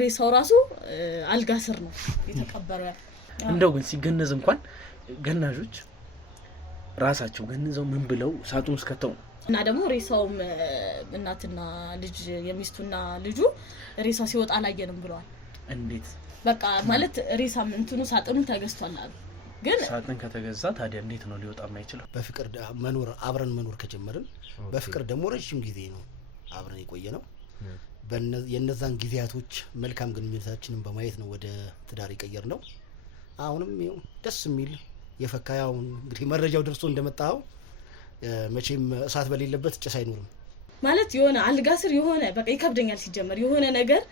ሬሳው ራሱ አልጋ ስር ነው የተቀበረው እንደው ግን ሲገነዝ እንኳን ገናዦች ራሳቸው ገንዘው ምን ብለው ሳጥን ውስጥ ከተው እና ደግሞ ሬሳውም እናትና ልጅ የሚስቱና ልጁ ሬሳ ሲወጣ አላየንም ብለዋል እንዴት በቃ ማለት ሬሳም እንትኑ ሳጥኑ ተገዝቷል አሉ ግን ሳጥን ከተገዛ ታዲያ እንዴት ነው ሊወጣ የማይችለው በፍቅር መኖር አብረን መኖር ከጀመርን በፍቅር ደግሞ ረጅም ጊዜ ነው አብረን የቆየ ነው የነዛን ጊዜያቶች መልካም ግንኙነታችንን በማየት ነው ወደ ትዳር የቀየር ነው አሁንም ደስ የሚል የፈካያው እንግዲህ መረጃው ደርሶ እንደመጣው መቼም እሳት በሌለበት ጭስ አይኖርም ማለት የሆነ አልጋ ስር የሆነ በቃ ይከብደኛል ሲጀመር የሆነ ነገር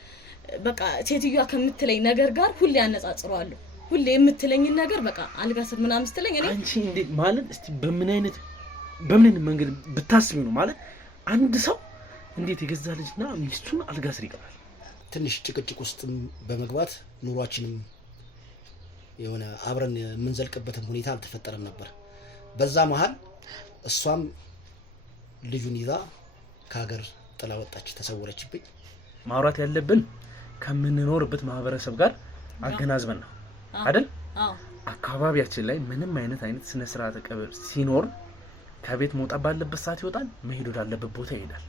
በቃ ሴትዮዋ ከምትለኝ ነገር ጋር ሁሌ ያነጻጽረዋለሁ ሁሌ የምትለኝ ነገር በቃ አልጋ ስር ምናምን ስትለኝ እኔ አንቺ እንዴት ማለት እስቲ በምን መንገድ ብታስቢ ነው ማለት አንድ ሰው እንዴት የገዛ ልጅና ሚስቱን አልጋ ስር ይቀራል ትንሽ ጭቅጭቅ ውስጥ በመግባት ኑሯችንም የሆነ አብረን የምንዘልቅበትም ሁኔታ አልተፈጠረም ነበር በዛ መሃል እሷም ልጁን ይዛ ከሀገር ጥላ ወጣች ተሰወረችብኝ ማውራት ያለብን ከምንኖርበት ማህበረሰብ ጋር አገናዝበን ነው አይደል አካባቢያችን ላይ ምንም አይነት ስነ ስርዓተ ቀብር ሲኖር ከቤት መውጣት ባለበት ሰዓት ይወጣል መሄድ ወዳለበት ቦታ ይሄዳል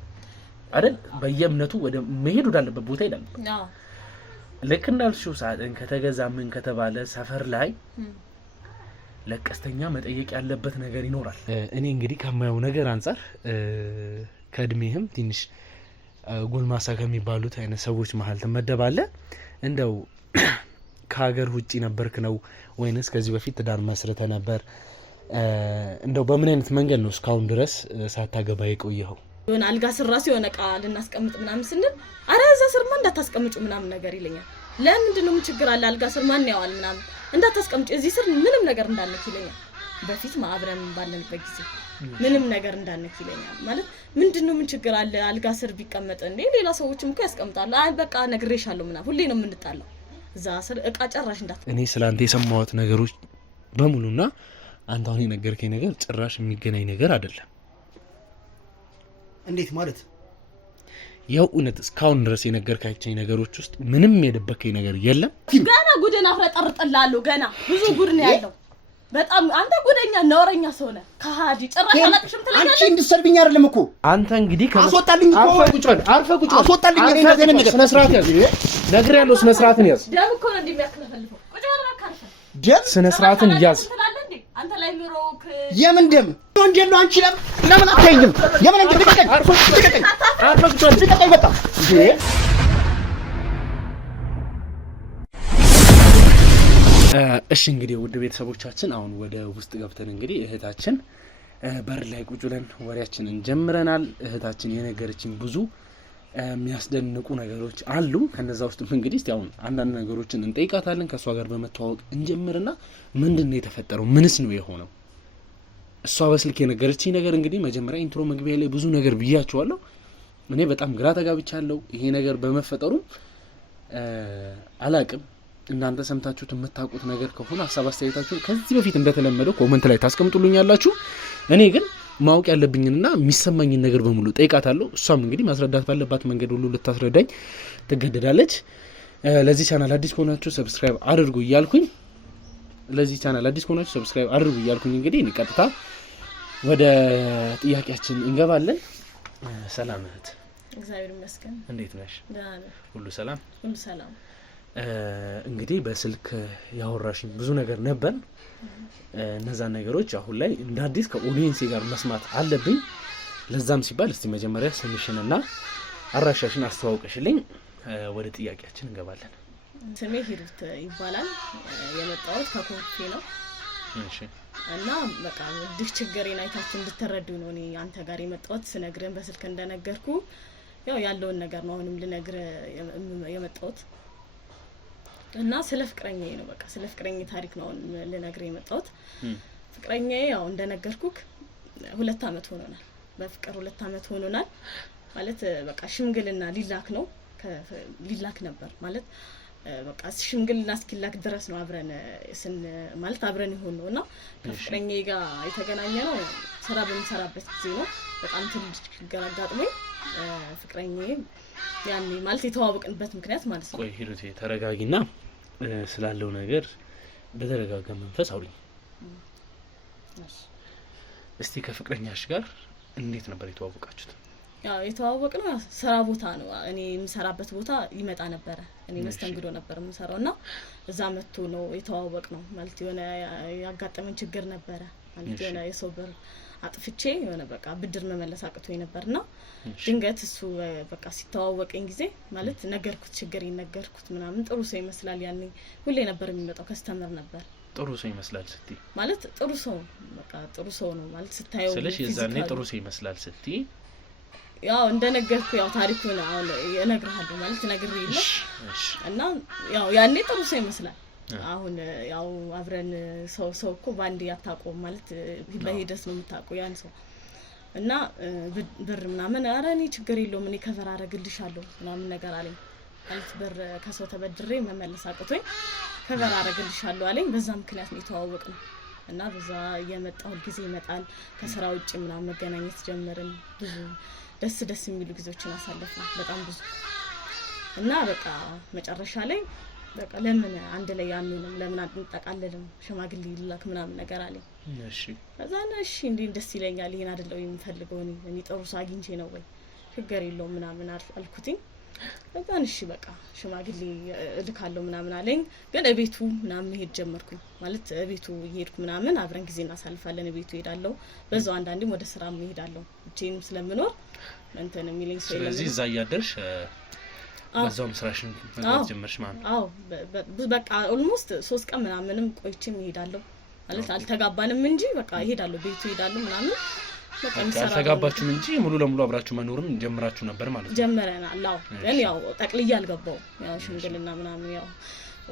አይደል በየእምነቱ ወደ መሄድ ወዳለበት ቦታ ይሄዳል ልክ እንዳልሽው ሳጥን ከተገዛ ምን ከተባለ ሰፈር ላይ ለቀስተኛ መጠየቅ ያለበት ነገር ይኖራል እኔ እንግዲህ ከማየው ነገር አንፃር ከእድሜህም ትንሽ ጎልማሳ ከሚባሉት አይነት ሰዎች መሃል ተመደባለ እንደው ከሀገር ውጪ ነበርክ ነው ወይንስ ከዚህ በፊት ትዳር መስርተ ነበር እንደው በምን አይነት መንገድ ነው እስካሁን ድረስ ሳታገባ የቆየኸው የሆነ አልጋ ስር ራሱ የሆነ ዕቃ ልናስቀምጥ ምናምን ስንል አረ እዛ ስር ማን እንዳታስቀምጩ ምናምን ነገር ይለኛል ለምንድን ነው ምን ችግር አለ አልጋ ስር ማን ያዋል ምናምን እንዳታስቀምጪ እዚህ ስር ምንም ነገር እንዳነክ ይለኛል በፊት ማብረን ባለንበት ጊዜ ምንም ነገር እንዳነክ ይለኛል ማለት ምንድነው ምን ችግር አለ አልጋ ስር ቢቀመጥ እንዴ ሌላ ሰዎችም እኮ ያስቀምጣሉ አይ በቃ ነግሬሻለሁ ምናምን ሁሌ ነው የምንጣለው እዛ ስር ዕቃ ጨራሽ እንዳት እኔ ስላንተ የሰማሁት ነገሮች በሙሉና አንተ አሁን የነገርከኝ ነገር ጭራሽ የሚገናኝ ነገር አይደለም እንዴት ማለት ያው እውነት እስካሁን ድረስ የነገርካቸኝ ነገሮች ውስጥ ምንም የደበከኝ ነገር የለም ገና ጉድን አፍረጠርጥላለሁ ገና ብዙ ጉድ ነው ያለው በጣም አንተ ጉደኛ ነውረኛ ሰው ነህ ከሃዲ ጭራሽ አላቅሽም ትላለህ አንቺ እንድትሰርብኝ አይደለም እኮ አንተ እንግዲህ አስወጣልኝ እኮ አርፈ ቁጭ በል አስወጣልኝ እኔ እንደዚህ አይነት ነገር ስነ ስርዓት ያዝ ነግሬያለሁ ስነ ስርዓትን ያዝ ደም እኮ ነው እንደሚያክለፈልፈው ቁጭ በል አካርፈ ደም ስነ ስርዓትን ያዝ አንተ ላይ ምሮክ የምን ደም ወንጀል ነው አንቺ ለምን አትይኝም የምን እንደ ልቀቀኝ አርፈ ቁጭ በል ልቀቀኝ በቃ እሺ እንግዲህ ውድ ቤተሰቦቻችን አሁን ወደ ውስጥ ገብተን እንግዲህ እህታችን በር ላይ ቁጭ ብለን ወሬያችንን ጀምረናል እህታችን የነገረችን ብዙ የሚያስደንቁ ነገሮች አሉ ከነዛ ውስጥ እንግዲህ አሁን አንዳንድ ነገሮችን እንጠይቃታለን ከሷ ጋር በመተዋወቅ እንጀምርና ምንድነው የተፈጠረው ምንስ ነው የሆነው እሷ በስልክ የነገረችኝ ነገር እንግዲህ መጀመሪያ ኢንትሮ መግቢያ ላይ ብዙ ነገር ብያቸዋለሁ እኔ በጣም ግራ ተጋብቻለሁ ይሄ ነገር በመፈጠሩ አላቅም እናንተ ሰምታችሁት የምታውቁት ነገር ከሆነ ሐሳብ አስተያየታችሁን ከዚህ በፊት እንደተለመደው ኮሜንት ላይ ታስቀምጡልኛላችሁ እኔ ግን ማወቅ ያለብኝና የሚሰማኝን ነገር በሙሉ ጠይቃታለሁ እሷም እንግዲህ ማስረዳት ባለባት መንገድ ሁሉ ልታስረዳኝ ትገደዳለች ለዚህ ቻናል አዲስ ከሆናችሁ ሰብስክራይብ አድርጉ እያልኩኝ እንግዲህ እንቀጥታ ወደ ጥያቄያችን እንገባለን ሰላም እህት እግዚአብሔር ይመስገን እንዴት ነሽ ደህና ነኝ ሁሉ ሰላም እንግዲህ በስልክ ያወራሽኝ ብዙ ነገር ነበር እነዛ ነገሮች አሁን ላይ እንደ አዲስ ከኦዲየንስ ጋር መስማት አለብኝ ለዛም ሲባል እስቲ መጀመሪያ ስምሽንና አራሻሽን አስተዋውቀሽልኝ ወደ ጥያቄያችን እንገባለን ስሜ ሂሩት ይባላል የመጣሁት ከኮንፌ ነው እሺ እና በቃ ድክ ችግሬን አይታችሁ እንድትረዱ ነው እኔ አንተ ጋር የመጣሁት ስነግረን በስልክ እንደነገርኩ ያው ያለውን ነገር ነው አሁንም ልነግር የመጣሁት እና ስለ ፍቅረኛዬ ነው በቃ ስለ ፍቅረኛዬ ታሪክ ነው ልነግር የመጣሁት ፍቅረኛዬ ያው እንደነገርኩክ 2 አመት ሆኖናል በፍቅር 2 አመት ሆኖናል ማለት በቃ ሽምግልና ሊላክ ነው ሊላክ ነበር ማለት በቃ ሽምግልና እስኪላክ ድረስ ነው አብረን ማለት አብረን ይሆን ነውና ከፍቅረኛዬ ጋር የተገናኘ ነው ስራ በምሰራበት ጊዜ ነው። በጣም ትንሽ ገራጋጥሞኝ ፍቅረኛዬ ያኔ ማለት የተዋወቅንበት ምክንያት ማለት ነው። ቆይ ሂሩቴ ተረጋጊና ስላለው ነገር በተረጋጋ መንፈስ አውሪኝ። እስቲ ከፍቅረኛሽ ጋር እንዴት ነበር የተዋወቃችሁት? ያው የተዋወቅነው ስራ ቦታ ነው። እኔ የምሰራበት ቦታ ይመጣ ነበር። እኔ መስተንግዶ ነበር የምሰራውና እዛ መጥቶ ነው የተዋወቅነው። ማለት የሆነ ያጋጠመን ችግር ነበር። ማለት የሆነ የሰው ብር አጥፍቼ የሆነ በቃ ብድር መመለስ አቅቶኝ ነበርና ድንገት እሱ በቃ ሲተዋወቀኝ ጊዜ ማለት ነገርኩት፣ ችግር ይነገርኩት ምናምን። ጥሩ ሰው ይመስላል። ያኔ ሁሌ ነበር የሚመጣው፣ ከስተመር ነበር። ጥሩ ሰው ይመስላል ስትይ ማለት ጥሩ ሰው በቃ ጥሩ ሰው ነው ማለት ስታየው። ስለዚህ የዛኔ ጥሩ ሰው ይመስላል ስትይ ያው እንደነገርኩ ያው ታሪኩን አሁን እነግርሃለሁ ማለት ነግሬ ይለ እና ያው ያኔ ጥሩ ሰው ይመስላል። አሁን ያው አብረን ሰው እኮ ባንዲ ያታቆም ማለት በሂደት ነው የምታቆው ያን ሰው እና ብር ምናምን ኧረ እኔ ችግር የለውም እኔ ከቨር አደርግልሻለሁ ምናምን ነገር አለኝ። ማለት ብር ከሰው ተበድሬ መመለስ አቅቶኝ ከቨር አደርግልሻለሁ አለኝ። በዛ ምክንያት ነው የተዋወቅነው እና በዛ እየመጣው ጊዜ ይመጣል ከስራ ውጪ ምናምን መገናኘት ጀመርን። ብዙ ደስ የሚሉ ጊዜዎችን አሳለፍን በጣም ብዙ እና በቃ መጨረሻ ላይ በቃ ለምን አንድ ላይ ያንንም ለምን አንጠቃለልም ሽማግሌ ይላክ ምናምን ነገር አለኝ። እሺ ከዛ እሺ እንዴ ደስ ይለኛል ይሄን አይደለም የምፈልገው እኔ ጥሩ ሰው አግኝቼ ነው ወይ ችግር የለውም ምናምን አልኩትኝ። ከዛ እሺ በቃ ሽማግሌ እልካለሁ ምናምን አለኝ። ግን እቤቱ ምናምን ሄድ ጀመርኩኝ ማለት እቤቱ እየሄድኩ ምናምን አብረን ጊዜ እናሳልፋለን። እቤቱ ሄዳለሁ በዛው አንዳንዴም ወደ ስራም እሄዳለሁ ብቻዬን ስለምኖር እንትን የሚለኝ ሰው የለም። ስለዚህ እዛ እያደርሽ በዛው መስራሽን መግባት ጀመርሽ ማለት ነው? አዎ በቃ ኦልሞስት 3 ቀን ምናምንም ቆይቼም እሄዳለሁ ማለት አልተጋባንም እንጂ በቃ እሄዳለሁ ቤቱ እሄዳለሁ ምናምን በቃ አልተጋባችሁም እንጂ ሙሉ ለሙሉ አብራችሁ መኖርን ጀምራችሁ ነበር ማለት ነው? ጀመረናል። አዎ ግን ያው ጠቅልዬ አልገባው ያው ሽምግልና ምናምን ያው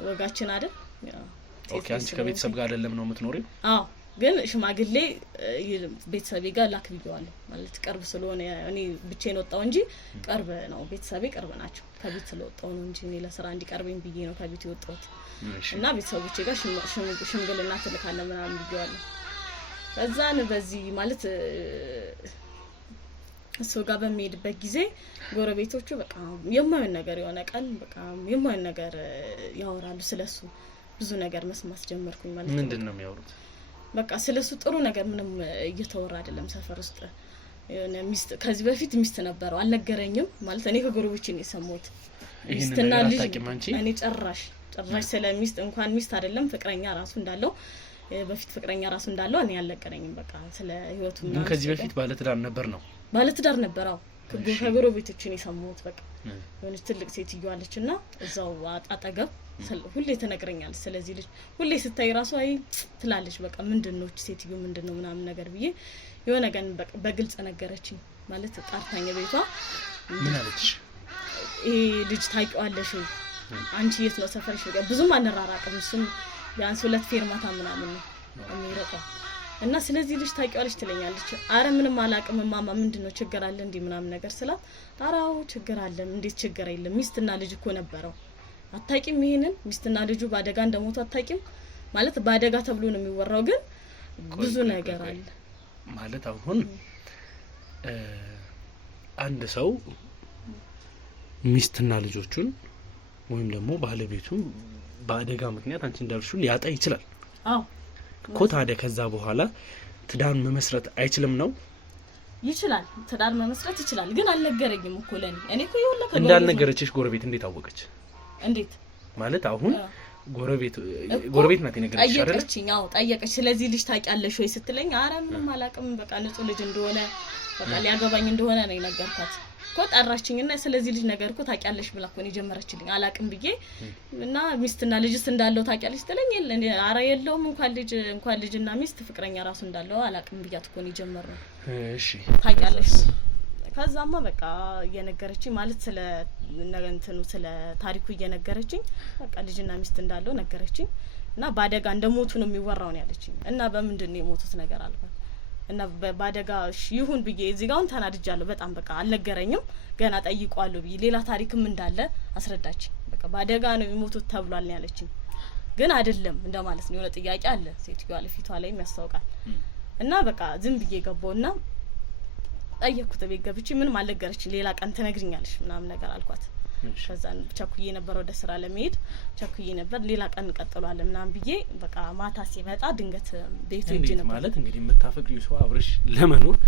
ወጋችን አይደል ያው ኦኬ። አንቺ ከቤተሰብ ጋር አይደለም ነው የምትኖሪው? አዎ ግን ሽማግሌ ቤተሰቤ ጋር ላክ ብየዋለሁ ማለት ቅርብ ስለሆነ እኔ ብቻዬን ወጣው እንጂ ቅርብ ነው ቤተሰቤ ቅርብ ናቸው። ከቤት ስለወጣው ነው እንጂ እኔ ለስራ እንዲቀርበኝ ብዬ ነው ከቤት የወጣሁት እና ቤተሰቦቼ ጋር ሽምግልና ትልካለ ምናምን ብየዋለሁ። ከዛን በዚህ ማለት እሱ ጋር በሚሄድበት ጊዜ ጎረቤቶቹ በቃ የማይሆን ነገር የሆነ ቀን በቃ የማይሆን ነገር ያወራሉ ስለሱ። ብዙ ነገር መስማት ጀመርኩኝ ማለት ነው። ምንድነው የሚያወሩት? በቃ ስለሱ ጥሩ ነገር ምንም እየተወራ አይደለም ሰፈር ውስጥ። የሆነ ሚስት ከዚህ በፊት ሚስት ነበረው አልነገረኝም ማለት እኔ ከጎረቤቶቼ ነው የሰማሁት። ሚስትና ልጅ እኔ ጭራሽ ስለ ሚስት እንኳን ሚስት አይደለም ፍቅረኛ ራሱ እንዳለው በፊት ፍቅረኛ ራሱ እንዳለው እኔ አልነገረኝም። በቃ ስለ ህይወቱ እና ግን ከዚህ በፊት ባለትዳር ነበር ነው? ባለትዳር ነበር። አዎ ከጎረቤቶቼ ነው የሰማሁት። በቃ የሆነ ትልቅ ሴትዮ አለችና እዛው አጠገብ ሁሌ ተነግረኛል ስለዚህ ልጅ ሁሌ ስታይ ራሱ አይ ትላለች። በቃ ምንድነው እቺ ሴትዮ ምንድነው ምናምን ነገር ብዬ የሆነ ቀን በግልጽ ነገረችኝ። ማለት ጣርታኝ ቤቷ ምን አለች? ይሄ ልጅ ታውቂዋለሽ አንቺ የት ነው ሰፈርሽ? ብዙም አንራራቅም እሱም ቢያንስ 2 ፌርማታ ምናምን ነው የሚረቀው እና ስለዚህ ልጅ ታውቂዋለሽ ትለኛለች። አረ ምንም አላቅም ማማ ምንድነው ችግር አለ እንዴ ምናምን ነገር ስላት አራው ችግር አለ እንዴት ችግር የለም ሚስትና ልጅ እኮ ነበረው አታቂም? ይሄንን ሚስትና ልጁ ባደጋ እንደሞቱ አታቂም? ማለት ባደጋ ተብሎ ነው የሚወራው ግን ብዙ ነገር አለ ማለት አሁን አንድ ሰው ሚስትና ልጆቹን ወይም ደግሞ ባለቤቱን ባደጋ ምክንያት አንቺ እንዳልሽው ሊያጣ ይችላል። አዎ እኮ ታዲያ ከዛ በኋላ ትዳር መመስረት አይችልም ነው? ይችላል ትዳር መመስረት ይችላል። ግን አልነገረኝም እኮ ለኔ እኔ እኮ ይወላ ከጎረቤት እንዳልነገረችሽ ጎረቤት እንዴት አወቀች? እንዴት ማለት አሁን ጎረቤት ናት የነገረችሽ አይደል? ጠየቀችኝ። አዎ ጠየቀች። ስለዚህ ልጅ ታውቂያለሽ ወይ ስትለኝ አረ ምንም አላውቅም በቃ ንጹህ ልጅ እንደሆነ በቃ ሊያገባኝ እንደሆነ ነው የነገርኳት እኮ። ጠራችኝና ስለዚህ ልጅ ነገር እኮ ታውቂያለሽ ብላ እኮ ነው የጀመረችልኝ። አላውቅም ብዬ እና ሚስትና ልጅስ እንዳለው ታውቂያለሽ ስትለኝ አረ የለውም እንኳን ልጅና ሚስት ፍቅረኛ ራሱ እንዳለው አላውቅም ብያት እኮ ነው የጀመረው። እሺ ታውቂያለሽ። ከዛማ በቃ እየነገረችኝ ማለት ስለ እንትኑ ስለ ታሪኩ እየነገረችኝ በቃ ልጅና ሚስት እንዳለው ነገረችኝ። እና ባደጋ እንደሞቱ ነው የሚወራው ነው ያለችኝ። እና በምንድን ነው የሞቱት ነገር አልኳት። እና ባደጋ ይሁን ብዬ እዚህ ጋር ተናድጃለሁ በጣም በቃ አልነገረኝም ገና ጠይቋለሁ ብዬ ሌላ ታሪክም እንዳለ አስረዳችኝ። በቃ በቃ ባደጋ ነው የሚሞቱት ተብሏል ነው ያለችኝ። ግን አይደለም እንደማለት ነው የሆነ ጥያቄ አለ ሴትዮዋ ለፊቷ ላይ ያስታውቃል። እና በቃ ዝም ብዬ ገባውና ጠየቅኩት ቤት ገብቼ ምንም አልነገረችኝ። ሌላ ቀን ትነግሪኛለሽ ምናምን ነገር አልኳት። ከዛን ቸኩዬ ነበር ወደ ስራ ለመሄድ ቸኩዬ ነበር። ሌላ ቀን እንቀጥሏለን ምናምን ብዬ በቃ ማታ ሲመጣ ድንገት ቤቱ ሄጄ ነበር። ማለት እንግዲህ የምታፈቅሪው ሰው አብረሽ ለመኖር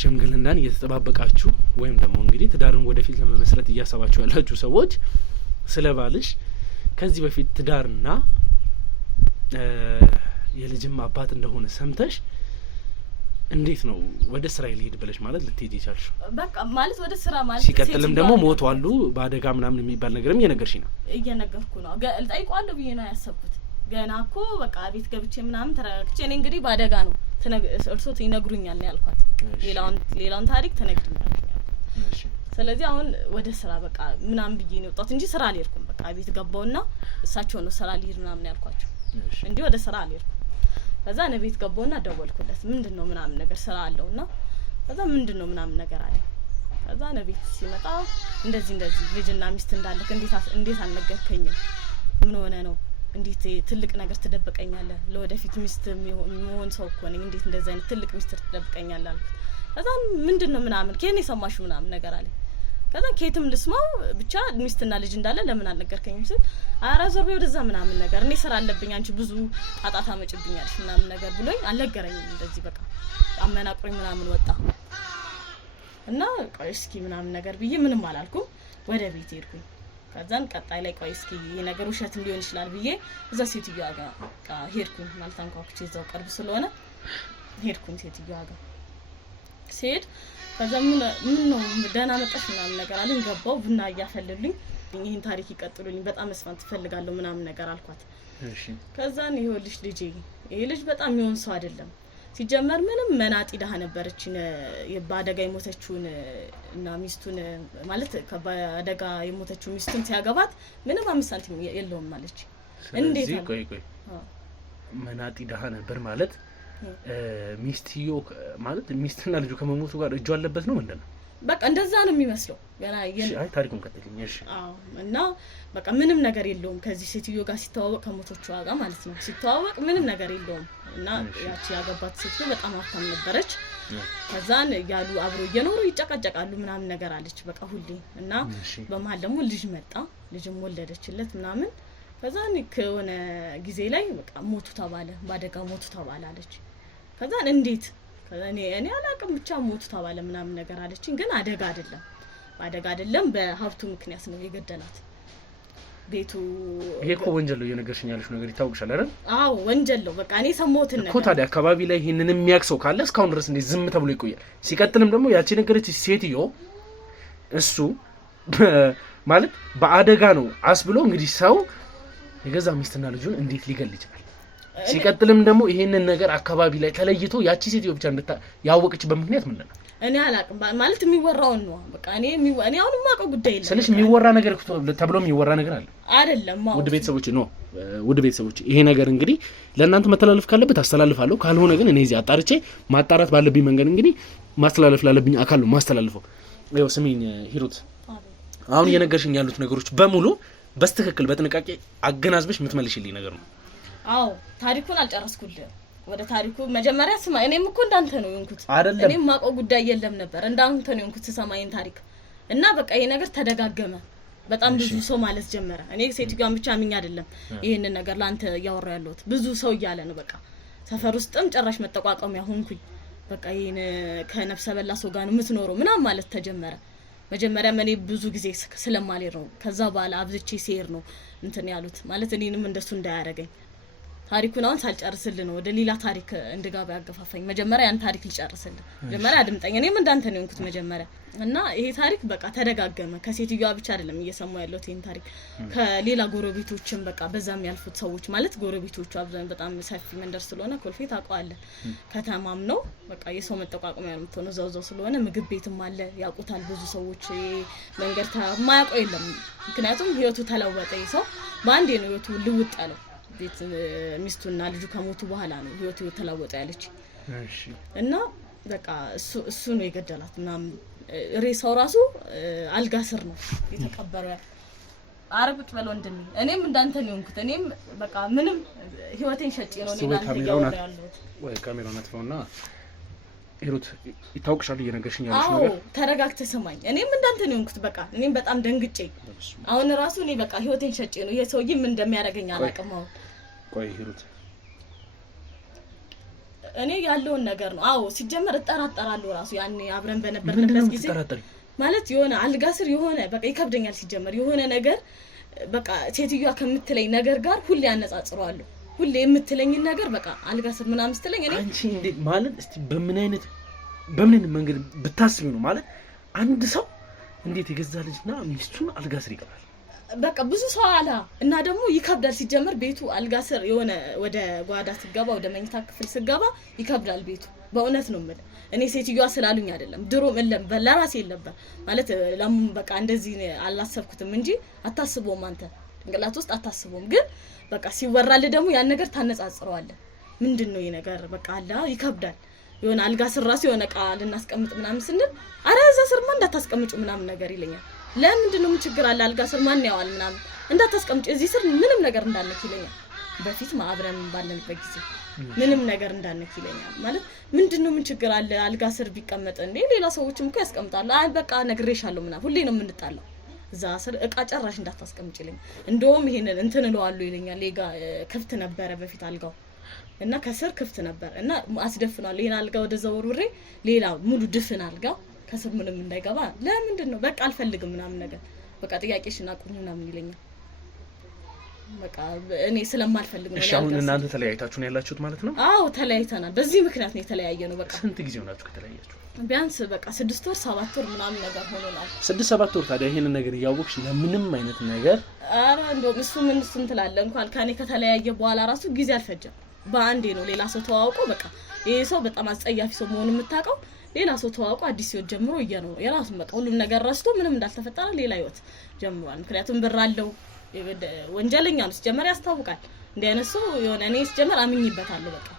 ሽምግልናን እየተጠባበቃችሁ ወይም ደግሞ እንግዲህ ትዳርን ወደፊት ለመመስረት እያሰባችሁ ያላችሁ ሰዎች ስለባልሽ ከዚህ በፊት ትዳርና የልጅም አባት እንደሆነ ሰምተሽ እንዴት ነው ወደ ስራ ልሄድ ብለሽ ማለት ልትሄጂ ይቻልሽ? በቃ ማለት ወደ ስራ ማለት ሲቀጥልም ደግሞ ሞቷሉ በአደጋ ምናምን የሚባል ነገርም እየነገርሽ ነው። እየነገርኩ ነው ልጠይቀዋለሁ ብዬ ነው ያሰብኩት። ገና እኮ በቃ ቤት ገብቼ ምናምን ተረጋግቼ እኔ እንግዲህ በአደጋ ነው እርሶት ይነግሩኛል ነው ያልኳት። ሌላውን ታሪክ ተነግሩኛል። እሺ ስለዚህ አሁን ወደ ስራ በቃ ምናምን ብዬ ነው ወጣት እንጂ ስራ አልሄድኩም። በቃ ቤት ገባውና እሳቸው ነው ስራ ልሄድ ምናምን ያልኳቸው እንጂ ወደ ስራ አልሄድኩም። ከዛ ነው ቤት ገባውና ደወልኩለት ምንድነው ምናምን ነገር ስራ አለውና ከዛ ምንድነው ምናምን ነገር አለ። ከዛ ነው ቤት ሲመጣ እንደዚህ ልጅና ሚስት እንዳለክ እንዴት አልነገርከኝም? ምን ሆነ ነው እንዴት ትልቅ ነገር ትደብቀኛለህ? ለወደፊት ሚስት የሚሆን ሰው እኮ ነኝ እንዴት እንደዛ አይነት ትልቅ ሚስጥር ትደብቀኛለህ አልኩት። ከዛ ምንድነው ምናምን ከኔ ሰማሽ ምናምን ነገር አለ። ከዛ ከየትም ልስማው ብቻ ሚስትና ልጅ እንዳለ ለምን አልነገርከኝም ሲል አራ ዞር በይ ወደዛ ምናምን ነገር እኔ ስራ አለብኝ አንቺ ብዙ ጣጣታ መጭብኛለሽ ምናምን ነገር ብሎኝ አልነገረኝም። እንደዚህ በቃ አመናቅሮኝ ምናምን ወጣ እና ቆይ እስኪ ምናምን ነገር ብዬ ምንም አላልኩም። ወደ ቤት ሄድኩኝ። ከዛን ቀጣይ ላይ ቆይ እስኪ የነገር ውሸትም ሊሆን ይችላል ብዬ እዛ ሴትዮዋ ጋር ሄድኩኝ። ማለት አንኳኩቼ እዛው ቅርብ ስለሆነ ሄድኩኝ ሴትዮዋ ጋር ሲሄድ ከዛ ምን ነው ደህና መጣሽ ምናምን ነገር አለኝ። ገባው ቡና እያፈለልኝ ይሄን ታሪክ ይቀጥሉልኝ በጣም መስማት ትፈልጋለሁ ምናምን ነገር አልኳት። እሺ ከዛን ይኸውልሽ ልጄ ይሄ ልጅ በጣም የሚሆን ሰው አይደለም። ሲጀመር ምንም መናጢ ደሃ ነበረች በአደጋ የሞተችውን እና ሚስቱን ማለት በአደጋ የሞተችው ሚስቱን ሲያገባት ምንም 5 ሳንቲም የለውም ማለች። እንዴት ቆይ መናጢ ደሃ ነበር ማለት ሚስትዮ ማለት ሚስትና ልጁ ከመሞቱ ጋር እጁ አለበት ነው ምንድነው? በቃ እንደዛ ነው የሚመስለው። ገና አይ ታሪኩን ቀጥልኝ። እሺ እና በቃ ምንም ነገር የለውም ከዚህ ሴትዮ ጋር ሲተዋወቅ ከሞቶቹ ጋር ማለት ነው ሲተዋወቅ ምንም ነገር የለውም። እና ያቺ ያገባት ሴትዮ በጣም ሀብታም ነበረች። ከዛን ያሉ አብሮ እየኖሩ ይጨቃጨቃሉ ምናምን ነገር አለች በቃ ሁሌ። እና በመሀል ደግሞ ልጅ መጣ ልጅም ወለደችለት ምናምን። ከዛን ከሆነ ጊዜ ላይ በቃ ሞቱ ተባለ በአደጋ ሞቱ ተባለ አለች። ከዛን እንዴት እኔ አላቅም ብቻ ሞቱ ተባለ ምናምን ነገር አለችኝ። ግን አደጋ አይደለም በሀብቱ ምክንያት ነው የገደላት። ቤቱ ይሄ እኮ ወንጀል ነው የነገርሽኝ ያለሽ ነገር ይታወቅሻል አይደል? አዎ ወንጀል ነው በቃ እኔ ሰሞትን ነገር እኮ። ታዲያ አካባቢ ላይ ይሄንን የሚያክሰው ካለ እስካሁን ድረስ እንዴ ዝም ተብሎ ይቆያል? ሲቀጥልም ደግሞ ያቺ ነገረች ሴትዮ እሱ ማለት በአደጋ ነው አስብሎ እንግዲህ ሰው የገዛ ሚስትና ልጁን እንዴት ሊገል ይችላል? ሲቀጥልም ደግሞ ይሄንን ነገር አካባቢ ላይ ተለይቶ ያቺ ሴትዮ ብቻ ያወቀችበት ምክንያት ምንድን ነው? እኔ አላቅም ማለት የሚወራውን ነው በቃ እኔ አሁን ማቀው ጉዳይ የለም። ስለዚህ የሚወራ ነገር ተብሎ የሚወራ ነገር አለ አይደለም? ውድ ቤተሰቦች ይሄ ነገር እንግዲህ ለእናንተ መተላለፍ ካለበት አስተላልፋለሁ። ካልሆነ ግን እኔ እዚህ አጣርቼ ማጣራት ባለብኝ መንገድ እንግዲህ ማስተላለፍ ላለብኝ አካል ነው ማስተላልፈው። ይኸው ስሚኝ ሂሩት፣ አሁን እየነገርሽኝ ያሉት ነገሮች በሙሉ በስትክክል በጥንቃቄ አገናዝበሽ የምትመልሽልኝ ነገር ነው። አዎ ታሪኩን አልጨረስኩልህም። ወደ ታሪኩ መጀመሪያ ስማ። እኔም እኮ እንዳንተ ነው የሆንኩት አይደለም? እኔም ማቀው ጉዳይ የለም ነበር እንዳንተ ነው የሆንኩት ስሰማኝ ታሪክ እና በቃ ይሄ ነገር ተደጋገመ። በጣም ብዙ ሰው ማለት ጀመረ። እኔ ሴትዮዋን ብቻ ምኝ አይደለም ይሄንን ነገር ላንተ ያወራ ያለሁት ብዙ ሰው እያለ ነው። በቃ ሰፈር ውስጥም ጭራሽ መጠቋቋሚያ ሆንኩኝ። በቃ ይሄን ከነፍሰ በላ ሰው ጋር ነው የምትኖረው ምናምን ማለት ተጀመረ። መጀመሪያ እኔ ብዙ ጊዜ ስለማልሄድ ነው። ከዛ በኋላ አብዝቼ ሲሄድ ነው እንትን ያሉት ማለት እኔንም እንደሱ እንዳያረገኝ። ታሪኩን አሁን ሳልጨርስልህ ነው ወደ ሌላ ታሪክ እንድጋባ ያገፋፋኝ። መጀመሪያ ያን ታሪክ ልጨርስልህ። መጀመሪያ አድምጠኝ። እኔም እንዳንተ ነው የሆንኩት መጀመሪያ እና ይሄ ታሪክ በቃ ተደጋገመ። ከሴትዮዋ ብቻ አይደለም እየሰማው ያለሁት ይሄን ታሪክ ከሌላ ጎረቤቶችም በቃ በዛም ያልፉት ሰዎች ማለት ጎረቤቶቹ አብዛኛው በጣም ሰፊ መንደር ስለሆነ ኮልፌ ታውቀዋለህ። ከተማም ነው በቃ የሰው መጠቋቋሚያ ነው የምትሆነው። እዛው ስለሆነ ምግብ ቤትም አለ ያውቁታል ብዙ ሰዎች። መንገድ ማያውቀው የለም። ምክንያቱም ህይወቱ ተለወጠ። ሰው በአንዴ ነው ህይወቱ ልውጥ ያለው። ቤት ሚስቱና ልጁ ከሞቱ በኋላ ነው ህይወቱ ተለወጠ ያለች። እሺ እና በቃ እሱ ነው የገደላት ምናምን። ሬሳው ራሱ አልጋ ስር ነው የተቀበረው። አረቁጭ በል ወንድሜ እኔም እንዳንተ ነው እንኩት እኔም በቃ ምንም ህይወቴን ሸጬ ነው ወይ ካሜራውን አጥፋውና ሂሩት ይታወቅሻል እየነገርሽኝ ያለሽ ነገር ተረጋግተህ ስማኝ እኔም እንዳንተ ነው እንኩት በቃ እኔም በጣም ደንግጬ አሁን ራሱ እኔ በቃ ህይወቴን ሸጬ ነው ይሄ ሰውዬ ምን እንደሚያደርገኝ አላውቅም አሁን ቆይ ሂሩት እኔ ያለውን ነገር ነው ሲጀመር እጠራጠራለሁ ራሱ ያኔ አብረን በነበርንበት ጊዜ ማለት የሆነ አልጋ ስር የሆነ በቃ ይከብደኛል ሲጀመር የሆነ ነገር በቃ ሴትዮዋ ከምትለኝ ነገር ጋር ሁሌ ያነጻጽረዋለሁ ሁሌ የምትለኝ ነገር በቃ አልጋ ስር ምናምን ስትለኝ እኔ አንቺ እንዴ ማለት እስቲ በምን አይነት መንገድ ብታስቢ ነው ማለት አንድ ሰው እንዴት የገዛ ልጅና ሚስቱን አልጋ ስር ይቀራል በቃ ብዙ ሰው አላ እና ደግሞ ይከብዳል ሲጀመር ቤቱ አልጋ ስር የሆነ ወደ ጓዳ ስገባ ወደ መኝታ ክፍል ስገባ ይከብዳል ቤቱ በእውነት ነው ማለት እኔ ሴትዮዋ ስላሉኝ አይደለም ድሮ ምለም በለራሴ የለበር ማለት ለምን በቃ እንደዚህ አላሰብኩትም እንጂ አታስበውም አንተ እንግላት ውስጥ አታስበውም ግን በቃ ሲወራል ደግሞ ያን ነገር ታነጻጽረዋለህ ምንድነው ይሄ ነገር በቃ አላ ይከብዳል የሆነ አልጋ ስር ራሱ የሆነ ቃል እናስቀምጥ ምናምን ስንል አረ እዛ ስርማ እንዳታስቀምጩ ምናምን ነገር ይለኛል ለምንድነው ችግር አለ አልጋ ስር ማን ያዋል ምናምን እንዳታስቀምጪ እዚህ ስር ምንም ነገር እንዳልነክ ይለኛል በፊት ማብረን ባለንበት ጊዜ ምንም ነገር እንዳልነክ ይለኛል ማለት ምንድነው ምን ችግር አለ አልጋ ስር ቢቀመጥ እንዴ ሌላ ሰዎችም እኮ ያስቀምጣሉ አይ በቃ ነግሬሻለሁ ምናምን ሁሌ ነው የምንጣላው እዛ ስር እቃ ጨራሽ እንዳታስቀምጪ ይለኛል እንደውም ይሄንን እንትን እለዋለሁ ይለኛል ሌጋ ክፍት ነበረ በፊት አልጋው እና ከስር ክፍት ነበር እና አስደፍናለሁ ይሄን አልጋ ወደ ዘወሩሬ ሌላ ሙሉ ድፍን አልጋ ከስር ምንም እንዳይገባ ለምንድነው በቃ አልፈልግም ምናምን ነገር በቃ ጥያቄሽና ቁኝ ምናምን ይለኛል በቃ እኔ ስለማልፈልግ ነው አሁን እናንተ ተለያይታችሁ ነው ያላችሁት ማለት ነው ተለያይተናል በዚህ ምክንያት ነው የተለያየ ነው በቃ ስንት ጊዜ ሆናችሁ ከተለያያችሁ ቢያንስ በቃ 6 ወር 7 ወር ምናምን ነገር ሆኖናል 6-7 ወር ታዲያ ይሄን ነገር ያወቅሽ ለምንም አይነት ነገር አረ እንደውም እሱም ትላለህ እንኳን ካኔ ከተለያየ በኋላ ራሱ ጊዜ አልፈጀም በአንዴ ነው ሌላ ሰው ተዋውቆ በቃ ይሄ ሰው በጣም አስጸያፊ ሰው መሆኑን የምታውቀው ሌላ ሰው ተዋውቆ አዲስ ህይወት ጀምሮ ነው የራሱን በቃ ሁሉም ነገር ረስቶ ምንም እንዳልተፈጠረ ሌላ ህይወት ጀምሯል ምክንያቱም ብር አለው ወንጀለኛ ነው ሲጀመር ያስታውቃል እንደ አይነት ሰው የሆነ እኔ ሲጀመር አምኝበታለሁ በቃ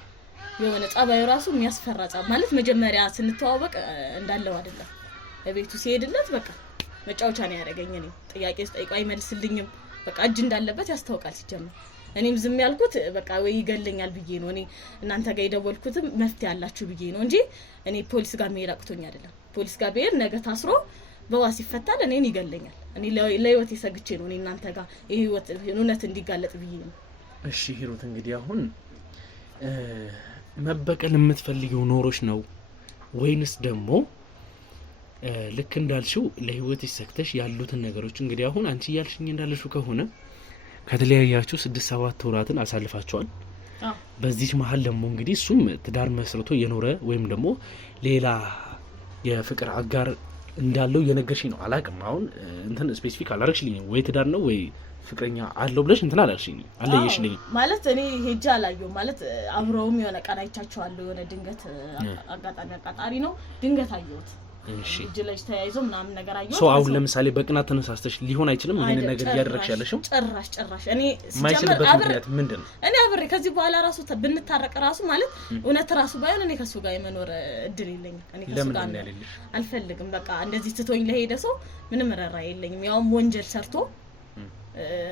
የሆነ ጸባዩ ራሱ የሚያስፈራ ጸባይ ማለት መጀመሪያ ስንተዋወቅ እንዳለው አይደለም በቤቱ ሲሄድለት በቃ መጫወቻ ነው ያደረገኝ እኔ ጥያቄ ስጠይቀው አይመልስልኝም በቃ እጅ እንዳለበት ያስታውቃል ሲጀመር እኔም ዝም ያልኩት በቃ ወይ ይገለኛል ብዬ ነው እኔ እናንተ ጋር የደወልኩትም መፍትሄ ያላችሁ ብዬ ነው እንጂ እኔ ፖሊስ ጋር መሄድ አቅቶኝ አይደለም ፖሊስ ጋር ብሄድ ነገ ታስሮ በዋስ ይፈታል እኔን ይገለኛል እኔ ለህይወት የሰግቼ ነው እኔ እናንተ ጋር የህይወት እውነት እንዲጋለጥ ብዬ ነው እሺ ሂሩት እንግዲህ አሁን መበቀል የምትፈልጊው ኖሮሽ ነው ወይንስ ደግሞ ልክ እንዳልሽው ለህይወት ይሰክተሽ ያሉትን ነገሮች እንግዲህ አሁን አንቺ ያልሽኝ እንዳልሽው ከሆነ ከተለያያችሁ 6-7 ወራትን አሳልፋችኋል በዚህ መሀል ደግሞ እንግዲህ እሱም ትዳር መስርቶ የኖረ ወይም ደግሞ ሌላ የፍቅር አጋር እንዳለው የነገርሽኝ ነው አላቅም አሁን እንትን ስፔሲፊክ አላረግሽልኝ ወይ ትዳር ነው ወይ ፍቅረኛ አለው ብለሽ እንትን አላልሽኝ አለየሽልኝ ማለት እኔ ሄጃ አላየው ማለት አብረውም የሆነ ቀናይቻቸዋለሁ የሆነ ድንገት አጋጣሚ ነው ድንገት አየሁት እሺ እጅ ለእጅ ተያይዞ ምናምን ነገር አየሁ ሰው አሁን ለምሳሌ በቅናት ተነሳስተሽ ሊሆን አይችልም ይሄን ነገር ያደረግሽ ያለሽው ጭራሽ እኔ ሲጀመር ምክንያት ምንድነው እኔ አብሬ ከዚህ በኋላ ራሱ ብንታረቅ ራሱ ማለት እውነት ራሱ ባይሆን እኔ ከሱ ጋር የመኖር እድል የለኝም እኔ ከሱ ጋር አልፈልግም በቃ እንደዚህ ትቶኝ ለሄደ ሰው ምንም ረራ የለኝም ያውም ወንጀል ሰርቶ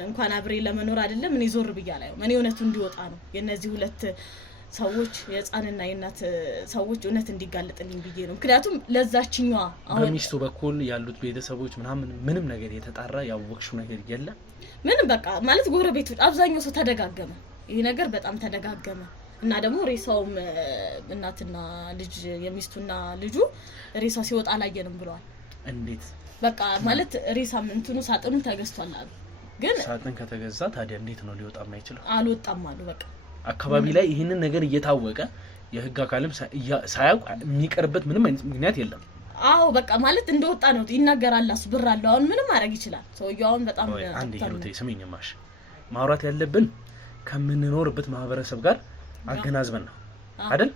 እንኳን አብሬ ለመኖር አይደለም እኔ ዞር ብያለሁ እኔ እውነቱ እንዲወጣ ነው የነዚህ ሁለት ሰዎች የጻንና የናት ሰዎች እውነት እንዲጋለጥልኝ ብዬ ነው ምክንያቱም ለዛችኛዋ አሁን በሚስቱ በኩል ያሉት ቤተሰቦች ምንም ነገር የተጣራ ያወቅሽው ነገር የለም ምንም በቃ ማለት ጎረቤቶች አብዛኛው ሰው ተደጋገመ ይሄ ነገር በጣም ተደጋገመ እና ደግሞ ሬሳውም እናትና ልጅ የሚስቱና ልጁ ሬሳው ሲወጣ አላየንም ብለዋል እንዴት በቃ ማለት ሬሳም እንትኑ ሳጥኑ ተገዝቷል አሉ ግን ሳጥን ከተገዛ ታዲያ እንዴት ነው ሊወጣ የማይችለው አልወጣም አሉ በቃ አካባቢ ላይ ይሄንን ነገር እየታወቀ የህግ አካልም ሳያውቅ የሚቀርበት ምንም አይነት ምክንያት የለም በቃ ማለት እንደወጣ ነው ይናገራል እሱ ብር አለው አሁን ምንም ማድረግ ይችላል ሰውየውን በጣም አንዴ ሂሩቴ ስሚኝማሽ ማውራት ያለብን ከምንኖርበት ማህበረሰብ ጋር አገናዝበን ነው አይደል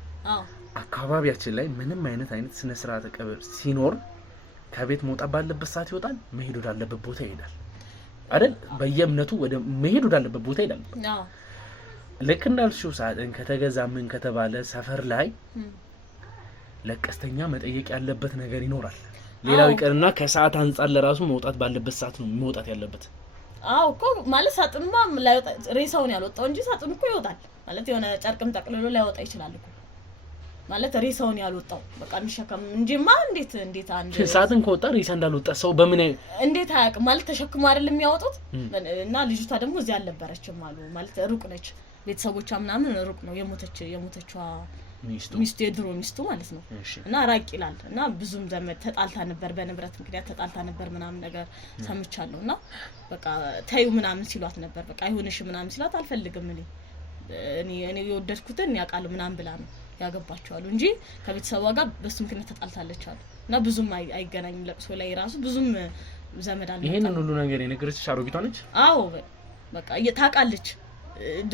አካባቢያችን ላይ ምንም አይነት ስነ ስርዓተ ቀብር ሲኖር ከቤት መውጣት ባለበት ሰዓት ይወጣል መሄድ ወዳለበት ቦታ ይሄዳል አይደል በየእምነቱ ወደ መሄድ ወዳለበት ቦታ ይሄዳል ልክ እንዳልሽው ሳጥን ከተገዛ ምን ከተባለ ሰፈር ላይ ለቀስተኛ መጠየቅ ያለበት ነገር ይኖራል ሌላው ይቀርና ከሰዓት አንፃር ለራሱ መውጣት ባለበት ሰዓት ነው መውጣት ያለበት አዎ እኮ ማለት ሳጥኑማ ላይወጣ ሬሳውን ያልወጣው እንጂ ሳጥኑ እኮ ይወጣል ማለት የሆነ ጨርቅም ጠቅልሎ ላይወጣ ይችላል እኮ ማለት ሬሳውን ያልወጣው በቃ የሚሸከም እንጂማ እንዴት አንድ ሳጥን ከወጣ ሬሳ እንዳልወጣ ሰው በምን እንዴት አያውቅም ማለት ተሸክሞ አይደለም የሚያወጡት እና ልጅቷ ደግሞ እዚህ አልነበረችም አሉ ማለት ሩቅ ነች ቤተሰቦቿ ምናምን ሩቅ ነው የሞተችዋ ሚስቱ የድሮ ሚስቱ ማለት ነው እና ራቅ ይላል እና ብዙም ዘመድ ተጣልታ ነበር በንብረት ምክንያት ተጣልታ ነበር ምናምን ነገር ሰምቻለሁና በቃ ታዩ ምናምን ሲሏት ነበር በቃ አይሆንሽ ምናምን ሲላት አልፈልግም እኔ የወደድኩትን ያውቃሉ ምናምን ብላ ነው ያገባቸዋል እንጂ ከቤተሰቧ ጋር በሱ ምክንያት ተጣልታለች አሉ እና ብዙም አይገናኝም ለቅሶ ላይ ራሱ ብዙም ዘመድ አለ ይሄንን ሁሉ ነገር የነገረችሽ አሮጊቷ ነች አዎ በቃ ታውቃለች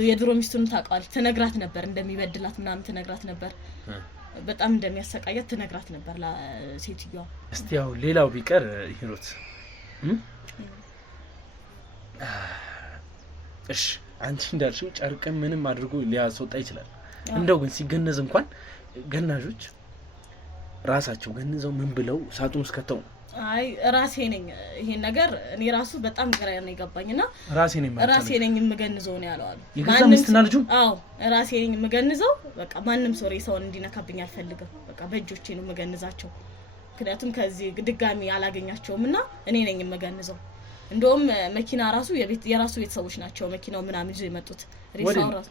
የድሮ ሚስቱን ታውቃለች ተነግራት ነበር እንደሚበድላት ምናምን ተነግራት ነበር በጣም እንደሚያሰቃያት ተነግራት ነበር ለሴትዮዋ እስቲ ያው ሌላው ቢቀር ሂሩት እሺ አንቺ እንዳልሽው ጨርቅ ምንም አድርጎ ሊያስወጣ ይችላል እንደው ግን ሲገነዝ እንኳን ገናዦች ራሳቸው ገንዘው ምን ብለው ሳጥኑ ውስጥ ከተው አይ ራሴ ነኝ ይሄን ነገር እኔ ራሱ በጣም ግራ ነው የገባኝና ራሴ ነኝ የምገንዘው ነው ያለው አሉ የገዛ ሚስትና ልጁ አዎ ራሴ ነኝ የምገንዘው በቃ ማንንም ሰው ሬሳውን እንዲነካብኝ አልፈልግም በቃ በእጆቼ ነው የምገንዛቸው ምክንያቱም ከዚህ ድጋሚ አላገኛቸውምና እኔ ነኝ የምገንዘው እንደውም መኪና ራሱ የራሱ ቤተሰቦች ናቸው መኪናው ምናምን ይዘው የመጡት ሬሳው ራሱ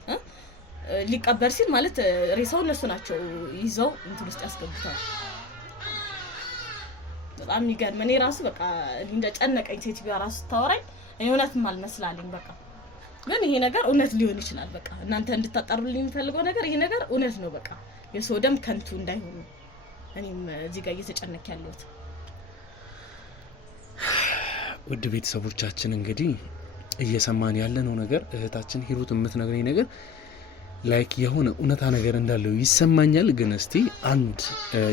ሊቀበር ሲል ማለት ሬሳው እነሱ ናቸው ይዘው እንትን ውስጥ ያስገቡታል በጣም ይገርም እኔ ራሱ በቃ እንደጨነቀኝ ሴትዮዋ ራሱ ታወራኝ እኔ እውነትም አልመስላለኝ በቃ ግን ይሄ ነገር እውነት ሊሆን ይችላል በቃ እናንተ እንድታጣሩልኝ የሚፈልገው ነገር ይሄ ነገር እውነት ነው በቃ የሰው ደም ከንቱ እንዳይሆን እኔም እዚህ ጋር እየተጨነቅ ያለሁት ውድ ቤተሰቦቻችን እንግዲህ እየሰማን ያለነው ነገር እህታችን ሂሩት የምትነግረኝ ነገር ላይክ የሆነ እውነታ ነገር እንዳለው ይሰማኛል ግን እስቲ አንድ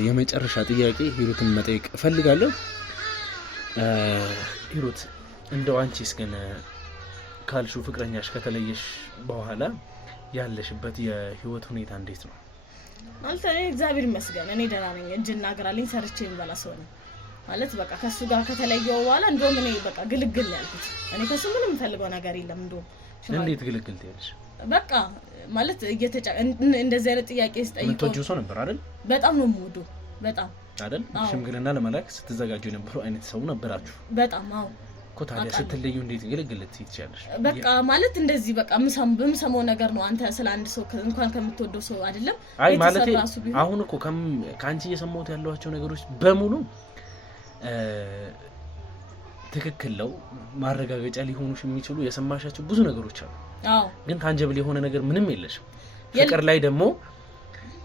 የመጨረሻ ጥያቄ ሂሩትን መጠየቅ እፈልጋለሁ ሂሩት እንደው አንቺስ ግን ካልሹ ፍቅረኛሽ ከተለየሽ በኋላ ያለሽበት የህይወት ሁኔታ እንዴት ነው ማለት እኔ እግዚአብሔር ይመስገን እኔ ደህና ነኝ እጅና እግራልኝ ሰርቼ የምበላ ሰው ነኝ ማለት በቃ ከሱ ጋር ከተለየው በኋላ እንደውም እኔ በቃ ግልግል ያልኩት እኔ ከሱ ምንም ፈልገው ነገር የለም እንደውም እንዴት ግልግል ትያለሽ በቃ ማለት እንደዚህ አይነት ጥያቄ ስጠይቀው ምትወጂው ሰው ነበር አይደል በጣም ነው የምወደው በጣም አይደል ሽምግልና ለመላክ ስትዘጋጁ የነበረው አይነት ሰው ነበራችሁ በጣም አዎ ኮታዲያ ስትለዩ እንዴት ግልግል ትይቻለሽ በቃ ማለት እንደዚህ በቃ በምሰማው ነገር ነው አንተ ስለ አንድ ሰው እንኳን ከምትወደው ሰው አይደለም አይ ማለት አሁን እኮ ካንቺ እየሰማሁት ያሏቸው ነገሮች በሙሉ ትክክል ነው ማረጋገጫ ሊሆኑሽ የሚችሉ የሰማሻቸው ብዙ ነገሮች አሉ አዎ ግን ታንጀብል የሆነ ነገር ምንም የለሽም ፍቅር ላይ ደግሞ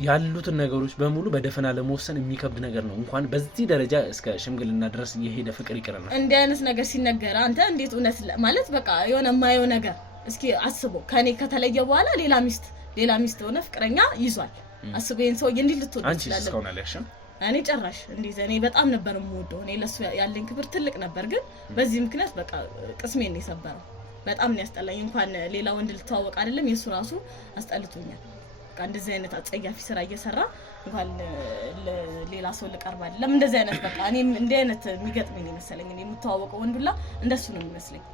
ያሉትን ነገሮች በሙሉ በደፈና ለመወሰን የሚከብድ ነገር ነው እንኳን በዚህ ደረጃ እስከ ሽምግልና ድረስ የሄደ ፍቅር ይቀርና እንዴ አይነት ነገር ሲነገር አንተ እንዴት እውነት ማለት በቃ የሆነ ማየው ነገር እስኪ አስቦ ከኔ ከተለየ በኋላ ሌላ ሚስት ሆነ ፍቅረኛ ይዟል አስቦ ይሄን ሰው እንዴት ልትወድ አንቺ እስካሁን አለሽም እኔ ጭራሽ እንዴ እኔ በጣም ነበር የምወደው እኔ ለሱ ያለኝ ክብር ትልቅ ነበር ግን በዚህ ምክንያት በቃ ቅስሜን ነው የሰበረው በጣም ነው ያስጠላኝ እንኳን ሌላ ወንድ ልተዋወቅ አይደለም የሱ ራሱ አስጠልቶኛል በቃ እንደዚህ አይነት አጸያፊ ስራ እየሰራ እንኳን ሌላ ሰው ልቀርብ አይደለም እንደዚህ አይነት በቃ እኔ እንዲህ አይነት የሚገጥመኝ መሰለኝ እኔ የምተዋወቀው ወንዱላ እንደሱ ነው የሚመስለኝ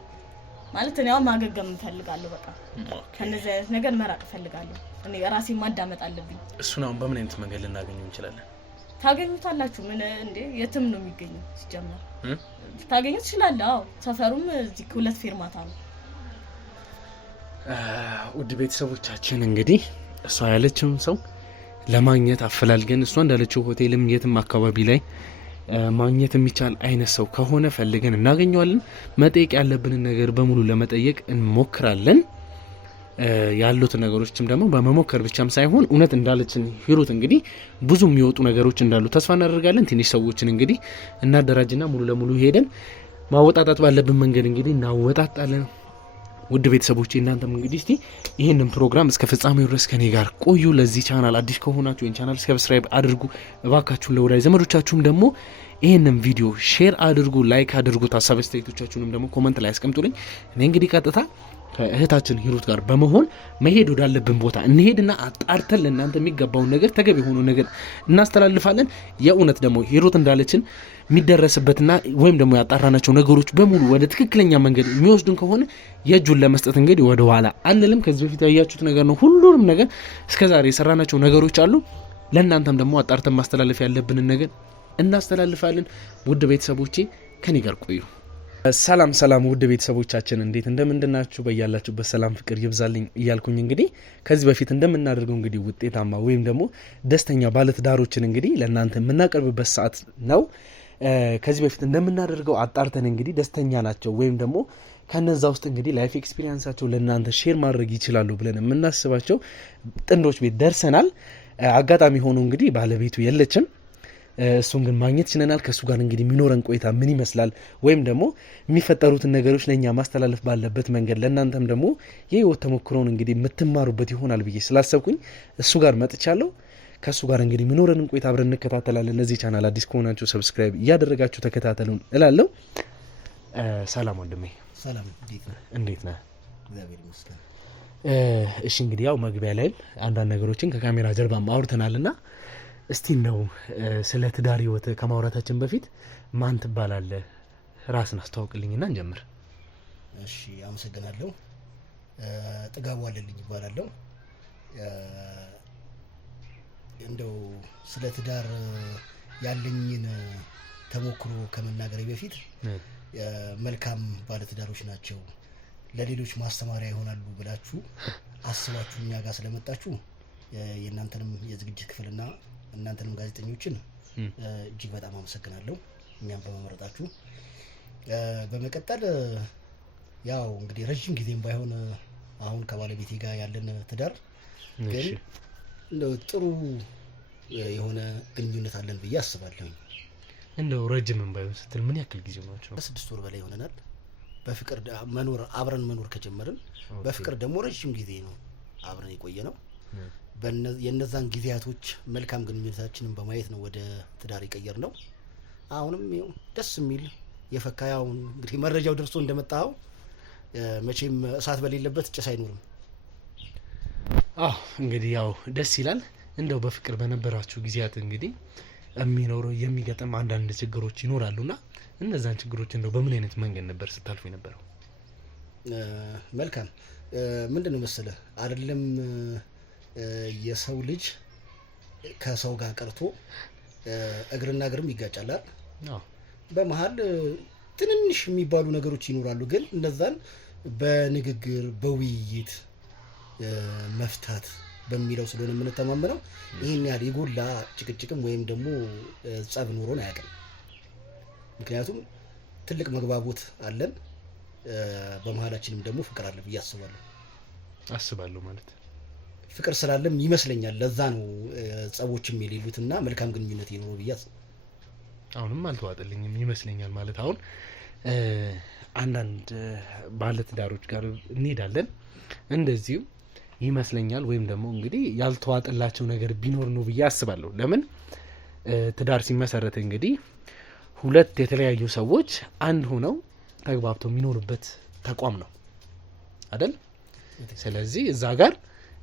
ማለት እኔ አሁን ማገገም ፈልጋለሁ በቃ ከነዚህ አይነት ነገር መራቅ ፈልጋለሁ እኔ ራሴን ማዳመጥ አለብኝ እሱን አሁን በምን አይነት መንገድ ልናገኘው እንችላለን ታገኙታላችሁ ምን እንዴ የትም ነው የሚገኘው ሲጀመር ታገኙት ይችላል አዎ ሰፈሩም እዚህ ሁለት ፌርማታ ነው ውድ ቤተሰቦቻችን እንግዲህ እሷ ያለችውን ሰው ለማግኘት አፈላልገን እሷ እንዳለችው ሆቴልም የትም አካባቢ ላይ ማግኘት የሚቻል አይነት ሰው ከሆነ ፈልገን እናገኘዋለን መጠየቅ ያለብንን ነገር በሙሉ ለመጠየቅ እንሞክራለን ያሉት ነገሮችም ደግሞ በመሞከር ብቻም ሳይሆን እውነት እንዳለችን ሂሩት እንግዲህ ብዙ የሚወጡ ነገሮች እንዳሉ ተስፋ እናደርጋለን ትንሽ ሰዎችን እንግዲህ እናደራጅና ሙሉ ለሙሉ ሄደን ማወጣጣት ባለብን መንገድ እንግዲህ እናወጣጣለን ውድ ቤተሰቦቼ እናንተም እንግዲህ እስቲ ይሄንን ፕሮግራም እስከ ፍጻሜው ድረስ ከኔ ጋር ቆዩ ለዚህ ቻናል አዲስ ከሆናችሁ ይሄን ቻናል ሰብስክራይብ አድርጉ እባካችሁ ለወዳጅ ዘመዶቻችሁም ደግሞ ይሄንን ቪዲዮ ሼር አድርጉ ላይክ አድርጉ ሀሳብ አስተያየቶቻችሁንም ደግሞ ኮሜንት ላይ አስቀምጡልኝ እኔ እንግዲህ ቀጥታ ከእህታችን ሂሩት ጋር በመሆን መሄድ ወዳለብን ቦታ እንሄድና አጣርተን ለእናንተ የሚገባውን ነገር ተገቢ የሆኑ ነገር እናስተላልፋለን። የእውነት ደግሞ ሂሩት እንዳለችን የሚደረስበትና ወይም ደግሞ ያጣራናቸው ነገሮች በሙሉ ወደ ትክክለኛ መንገድ የሚወስዱን ከሆነ የእጁን ለመስጠት እንግዲህ ወደ ኋላ አንልም። ከዚህ በፊት ያያችሁት ነገር ነው። ሁሉንም ነገር እስከዛሬ የሰራናቸው ነገሮች አሉ። ለእናንተም ደግሞ አጣርተን ማስተላለፍ ያለብንን ነገር እናስተላልፋለን። ውድ ቤተሰቦቼ ከኔ ጋር ቆዩ። ሰላም ውድ ቤተሰቦቻችን እንዴት እንደምንድናችሁ? በያላችሁበት ሰላም ፍቅር ይብዛልኝ እያልኩኝ እንግዲህ ከዚህ በፊት እንደምናደርገው እንግዲህ ውጤታማ ወይም ደግሞ ደስተኛ ባለትዳሮችን እንግዲህ ለእናንተ የምናቀርብበት ሰዓት ነው። ከዚህ በፊት እንደምናደርገው አጣርተን እንግዲህ ደስተኛ ናቸው ወይም ደግሞ ከነዛ ውስጥ እንግዲህ ላይፍ ኤክስፒሪየንሳቸው ለእናንተ ሼር ማድረግ ይችላሉ ብለን የምናስባቸው ጥንዶች ቤት ደርሰናል። አጋጣሚ ሆኖ እንግዲህ ባለቤቱ የለችም። እሱን ግን ማግኘት ችለናል። ከእሱ ጋር እንግዲህ የሚኖረን ቆይታ ምን ይመስላል ወይም ደግሞ የሚፈጠሩትን ነገሮች ለእኛ ማስተላለፍ ባለበት መንገድ ለእናንተም ደግሞ የህይወት ተሞክሮውን እንግዲህ የምትማሩበት ይሆናል ብዬ ስላሰብኩኝ እሱ ጋር መጥቻለሁ። ከእሱ ጋር እንግዲህ የሚኖረንን ቆይታ አብረን እንከታተላለን። ለዚህ ቻናል አዲስ ከሆናችሁ ሰብስክራይብ እያደረጋችሁ ተከታተሉን እላለሁ። ሰላም ወንድሜ። ሰላም፣ እንዴት ነህ? እግዚአብሔር ይመስገን። እሺ እንግዲህ ያው መግቢያ ላይ አንዳንድ ነገሮችን ከካሜራ ጀርባ አውርተናልና እስቲ ነው ስለ ትዳር ህይወት ከማውራታችን በፊት ማን ትባላለህ? ራስን አስተዋውቅልኝና እንጀምር። እሺ፣ አመሰግናለሁ። ጥጋቡ አለልኝ ይባላለሁ። እንደው ስለ ትዳር ያለኝን ተሞክሮ ከመናገሬ በፊት መልካም ባለትዳሮች ናቸው ለሌሎች ማስተማሪያ ይሆናሉ ብላችሁ አስባችሁ እኛ ጋር ስለመጣችሁ የእናንተንም የዝግጅት ክፍልና እናንተንም ጋዜጠኞችን እጅግ በጣም አመሰግናለሁ እኛም በመመረጣችሁ። በመቀጠል ያው እንግዲህ ረጅም ጊዜም ባይሆን አሁን ከባለቤቴ ጋር ያለን ትዳር ግን እንደው ጥሩ የሆነ ግንኙነት አለን ብዬ አስባለሁ። እንደው ረጅምም ባይሆን ስትል ምን ያክል ጊዜ ነው? 6 ወር በላይ ይሆነናል። በፍቅር አብረን መኖር ከጀመርን በፍቅር ደግሞ ረጅም ጊዜ ነው አብረን የቆየ ነው። የነዛን ጊዜያቶች መልካም ግንኙነታችንን በማየት ነው ወደ ትዳር የቀየር ነው። አሁንም ደስ የሚል የፈካ ያው እንግዲህ መረጃው ደርሶ እንደመጣው መቼም እሳት በሌለበት ጭስ አይኖርም። እንግዲህ ያው ደስ ይላል። እንደው በፍቅር በነበራችሁ ጊዜያት እንግዲህ የሚኖረው የሚገጥም አንዳንድ ችግሮች ይኖራሉና እነዛን ችግሮች እንደው በምን አይነት መንገድ ነበር ስታልፉ የነበረው? መልካም ምንድነው መሰለህ አይደለም የሰው ልጅ ከሰው ጋር ቀርቶ እግርና እግርም ይጋጫል። በመሃል ትንንሽ የሚባሉ ነገሮች ይኖራሉ። ግን እነዛን በንግግር በውይይት መፍታት በሚለው ስለሆነ የምንተማመነው ይህን ያህል የጎላ ጭቅጭቅም ወይም ደግሞ ጸብ ኖሮን አያውቅም። ምክንያቱም ትልቅ መግባቦት አለን። በመሃላችንም ደግሞ ፍቅር አለ ብዬ አስባለሁ ማለት ፍቅር ስላለም ይመስለኛል። ለዛ ነው ጸቦችም የሌሉትና መልካም ግንኙነት ይኖር ብዬ አሁንም አልተዋጠልኝም ይመስለኛል። ማለት አሁን አንዳንድ ባለትዳሮች ጋር እንሄዳለን እንደዚሁ ይመስለኛል። ወይም ደግሞ እንግዲህ ያልተዋጠላቸው ነገር ቢኖር ነው ብዬ አስባለሁ። ለምን ትዳር ሲመሰረት እንግዲህ ሁለት የተለያዩ ሰዎች አንድ ሆነው ተግባብተው የሚኖርበት ተቋም ነው አይደል? ስለዚህ እዛ ጋር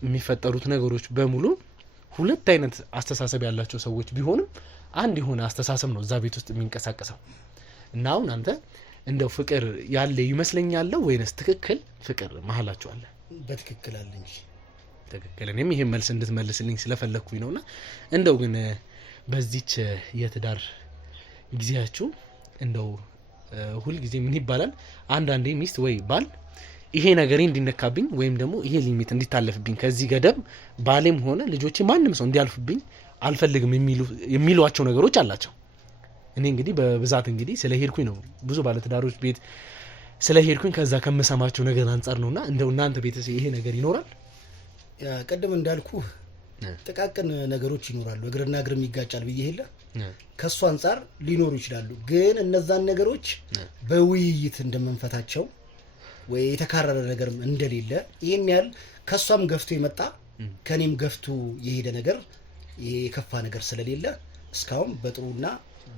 የሚፈጠሩት ነገሮች በሙሉ ሁለት አይነት አስተሳሰብ ያላቸው ሰዎች ቢሆንም አንድ የሆነ አስተሳሰብ ነው እዛ ቤት ውስጥ የሚንቀሳቀሰው። እና አሁን አንተ እንደው ፍቅር ያለ ይመስለኛል ወይንስ ትክክል ፍቅር መሀላችሁ አለ? በትክክል አለ እንጂ ትክክል። እኔም ይሄን መልስ እንድትመልስልኝ ስለፈለኩኝ ነውና እንደው ግን በዚች የትዳር ጊዜያችሁ እንደው ሁል ጊዜ ምን ይባላል አንዳንዴ ሚስት ወይ ባል ይሄ ነገር እንዲነካብኝ ወይም ደግሞ ይሄ ሊሚት እንዲታለፍብኝ ከዚህ ገደብ ባሌም ሆነ ልጆቼ ማንም ሰው እንዲያልፍብኝ አልፈልግም የሚሏቸው ነገሮች አላቸው። እኔ እንግዲህ በብዛት እንግዲህ ስለሄድኩኝ ነው ብዙ ባለትዳሮች ቤት ስለሄድኩኝ ከዛ ከመሰማቸው ነገር አንፃር ነውና እንደው እናንተ ቤተሰብ ይሄ ነገር ይኖራል? ቀደም እንዳልኩ ጥቃቅን ነገሮች ይኖራሉ። እግርና እግርም ይጋጫል ብዬ ሄለ ከሱ አንፃር ሊኖሩ ይችላሉ። ግን እነዛን ነገሮች በውይይት እንደምንፈታቸው ወይ የተካረረ ነገርም እንደሌለ ይሄን ያህል ከሷም ገፍቶ የመጣ ከኔም ገፍቶ የሄደ ነገር የከፋ ነገር ስለሌለ እስካሁን በጥሩና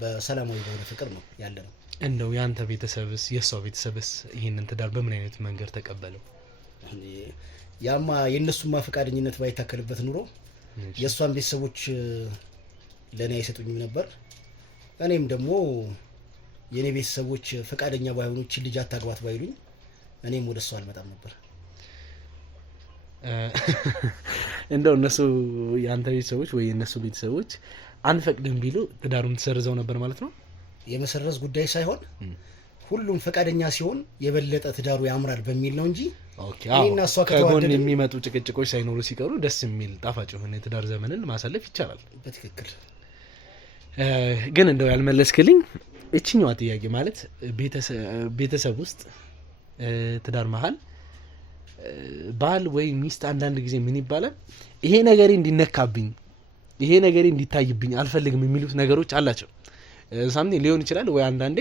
በሰላማዊ በሆነ ፍቅር ነው ያለነው። እንደው ያንተ ቤተሰብስ የሷ ቤተሰብስ ይሄንን ትዳር በምን አይነት መንገድ ተቀበለው? ያማ የእነሱማ ፈቃደኝነት ባይታከልበት ኑሮ የእሷን ቤተሰቦች ለእኔ አይሰጡኝም ነበር። እኔም ደግሞ የእኔ ቤተሰቦች ፈቃደኛ ባይሆኑ እቺ ልጅ አታግባት ባይሉኝ እኔም ወደ እሷ አልመጣም ነበር። እንደው እነሱ የአንተ ቤተሰቦች ወይ የእነሱ ቤተሰቦች አንፈቅድም ቢሉ ትዳሩን ትሰርዘው ነበር ማለት ነው? የመሰረዝ ጉዳይ ሳይሆን ሁሉም ፈቃደኛ ሲሆን የበለጠ ትዳሩ ያምራል በሚል ነው እንጂ እኔና እሷ ከጎን የሚመጡ ጭቅጭቆች ሳይኖሩ ሲቀሩ ደስ የሚል ጣፋጭ የሆነ የትዳር ዘመንን ማሳለፍ ይቻላል። በትክክል። ግን እንደው ያልመለስክልኝ እችኛዋ ጥያቄ ማለት ቤተሰብ ውስጥ ትዳር መሀል ባል ወይ ሚስት አንዳንድ ጊዜ ምን ይባላል፣ ይሄ ነገሬ እንዲነካብኝ፣ ይሄ ነገሬ እንዲታይብኝ አልፈልግም የሚሉት ነገሮች አላቸው። ሳምቲንግ ሊሆን ይችላል ወይ አንዳንዴ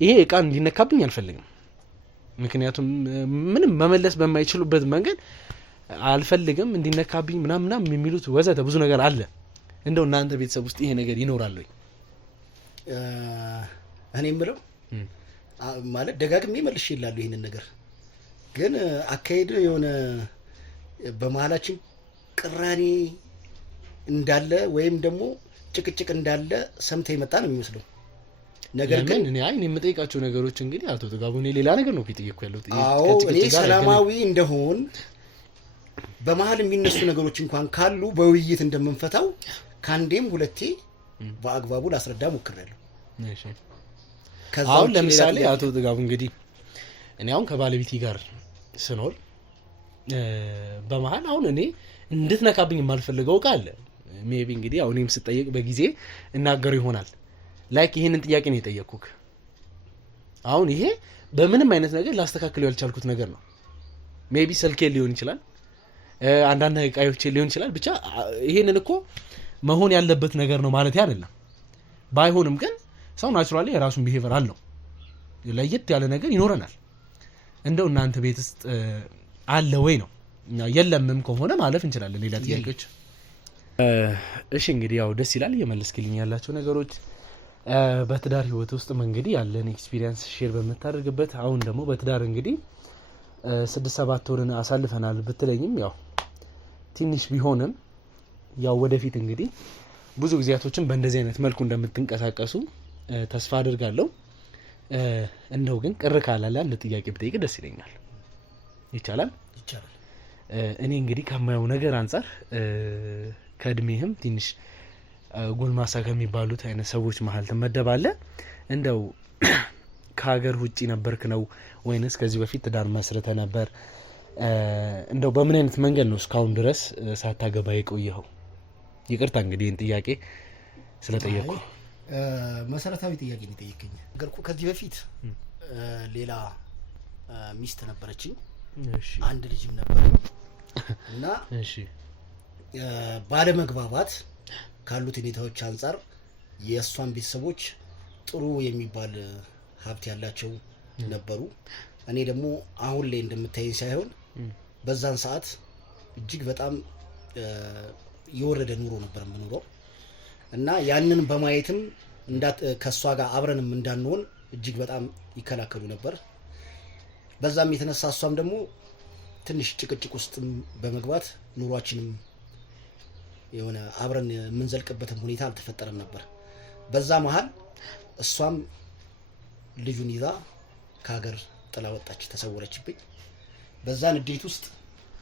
ይሄ እቃ እንዲነካብኝ አልፈልግም፣ ምክንያቱም ምንም መመለስ በማይችሉበት መንገድ አልፈልግም እንዲነካብኝ ምናምን የሚሉት ወዘተ ብዙ ነገር አለ። እንደው እናንተ ቤተሰብ ውስጥ ይሄ ነገር ይኖራል ወይ? እኔ የምለው ማለት ደጋግሜ መልሼ ይላሉ ይሄንን ነገር ግን አካሄድ የሆነ በመሀላችን ቅራኔ እንዳለ ወይም ደግሞ ጭቅጭቅ እንዳለ ሰምተ ይመጣ ነው የሚመስለው። ነገር ግን እኔ የምጠይቃቸው ነገሮች እንግዲህ አቶ ጥጋቡ እኔ ሌላ ነገር ነው እየጠየቅኩ ያለሁት። አዎ እኔ ሰላማዊ እንደሆን በመሀል የሚነሱ ነገሮች እንኳን ካሉ በውይይት እንደምንፈታው ካንዴም ሁለቴ በአግባቡ ላስረዳ ሞክሬያለሁ። እሺ አሁን ለምሳሌ አቶ ጥጋቡ እንግዲህ እኔ አሁን ከባለቤቴ ጋር ስኖር በመሀል አሁን እኔ እንድትነካብኝ የማልፈልገው እቃ አለ። ሜቢ እንግዲህ አሁን እኔም ስጠየቅ በጊዜ እናገረው ይሆናል። ላይክ ይሄንን ጥያቄ ነው የጠየቅኩክ። አሁን ይሄ በምንም አይነት ነገር ላስተካክለው ያልቻልኩት ነገር ነው። ሜቢ ስልኬ ሊሆን ይችላል፣ አንዳንድ እቃዎች ሊሆን ይችላል። ብቻ ይሄንን እኮ መሆን ያለበት ነገር ነው ማለት አይደለም። ባይሆንም ግን ሰው ናቹራሊ የራሱን ቢሄቨር አለው፣ ለየት ያለ ነገር ይኖረናል። እንደው እናንተ ቤት ውስጥ አለ ወይ ነው? የለምም ከሆነ ማለፍ እንችላለን ሌላ ጥያቄዎች። እሺ እንግዲህ ያው ደስ ይላል እየመለስክልኝ ያላቸው ነገሮች። በትዳር ህይወት ውስጥ እንግዲህ ያለን ኤክስፒሪየንስ ሼር በምታደርግበት አሁን ደግሞ በትዳር እንግዲህ 6-7 ወርን አሳልፈናል ብትለኝም ያው ትንሽ ቢሆንም ያው ወደፊት እንግዲህ ብዙ ጊዜያቶችን በእንደዚህ አይነት መልኩ እንደምትንቀሳቀሱ ተስፋ አድርጋለሁ። እንደው ግን ቅር ካላለ አንድ ጥያቄ ብጠይቅ ደስ ይለኛል። ይቻላል? ይቻላል። እኔ እንግዲህ ከማየው ነገር አንጻር ከእድሜህም ትንሽ ጎልማሳ ከሚባሉት አይነት ሰዎች መሀል ትመደባለህ። እንደው ከሀገር ውጪ ነበርክ ነው ወይንስ ከዚህ በፊት ትዳር መስርተ ነበር? እንደው በምን አይነት መንገድ ነው እስካሁን ድረስ ሳታገባ የቆየኸው? ይቅርታ እንግዲህ ይህን ጥያቄ ስለጠየቅኩ። መሰረታዊ ጥያቄ ነው የጠየቀኝ። ነገርኩ ከዚህ በፊት ሌላ ሚስት ነበረችኝ፣ አንድ ልጅም ነበር እና ባለመግባባት ካሉት ሁኔታዎች አንጻር የእሷን ቤተሰቦች ጥሩ የሚባል ሀብት ያላቸው ነበሩ። እኔ ደግሞ አሁን ላይ እንደምታየኝ ሳይሆን በዛን ሰዓት እጅግ በጣም የወረደ ኑሮ ነበር የምኖረው እና ያንን በማየትም ከእሷ ጋር አብረንም እንዳንሆን እጅግ በጣም ይከላከሉ ነበር። በዛም የተነሳ እሷም ደግሞ ትንሽ ጭቅጭቅ ውስጥም በመግባት ኑሯችንም የሆነ አብረን የምንዘልቅበትም ሁኔታ አልተፈጠረም ነበር። በዛ መሀል እሷም ልጁን ይዛ ከሀገር ጥላ ወጣች፣ ተሰወረችብኝ። በዛን ንዴት ውስጥ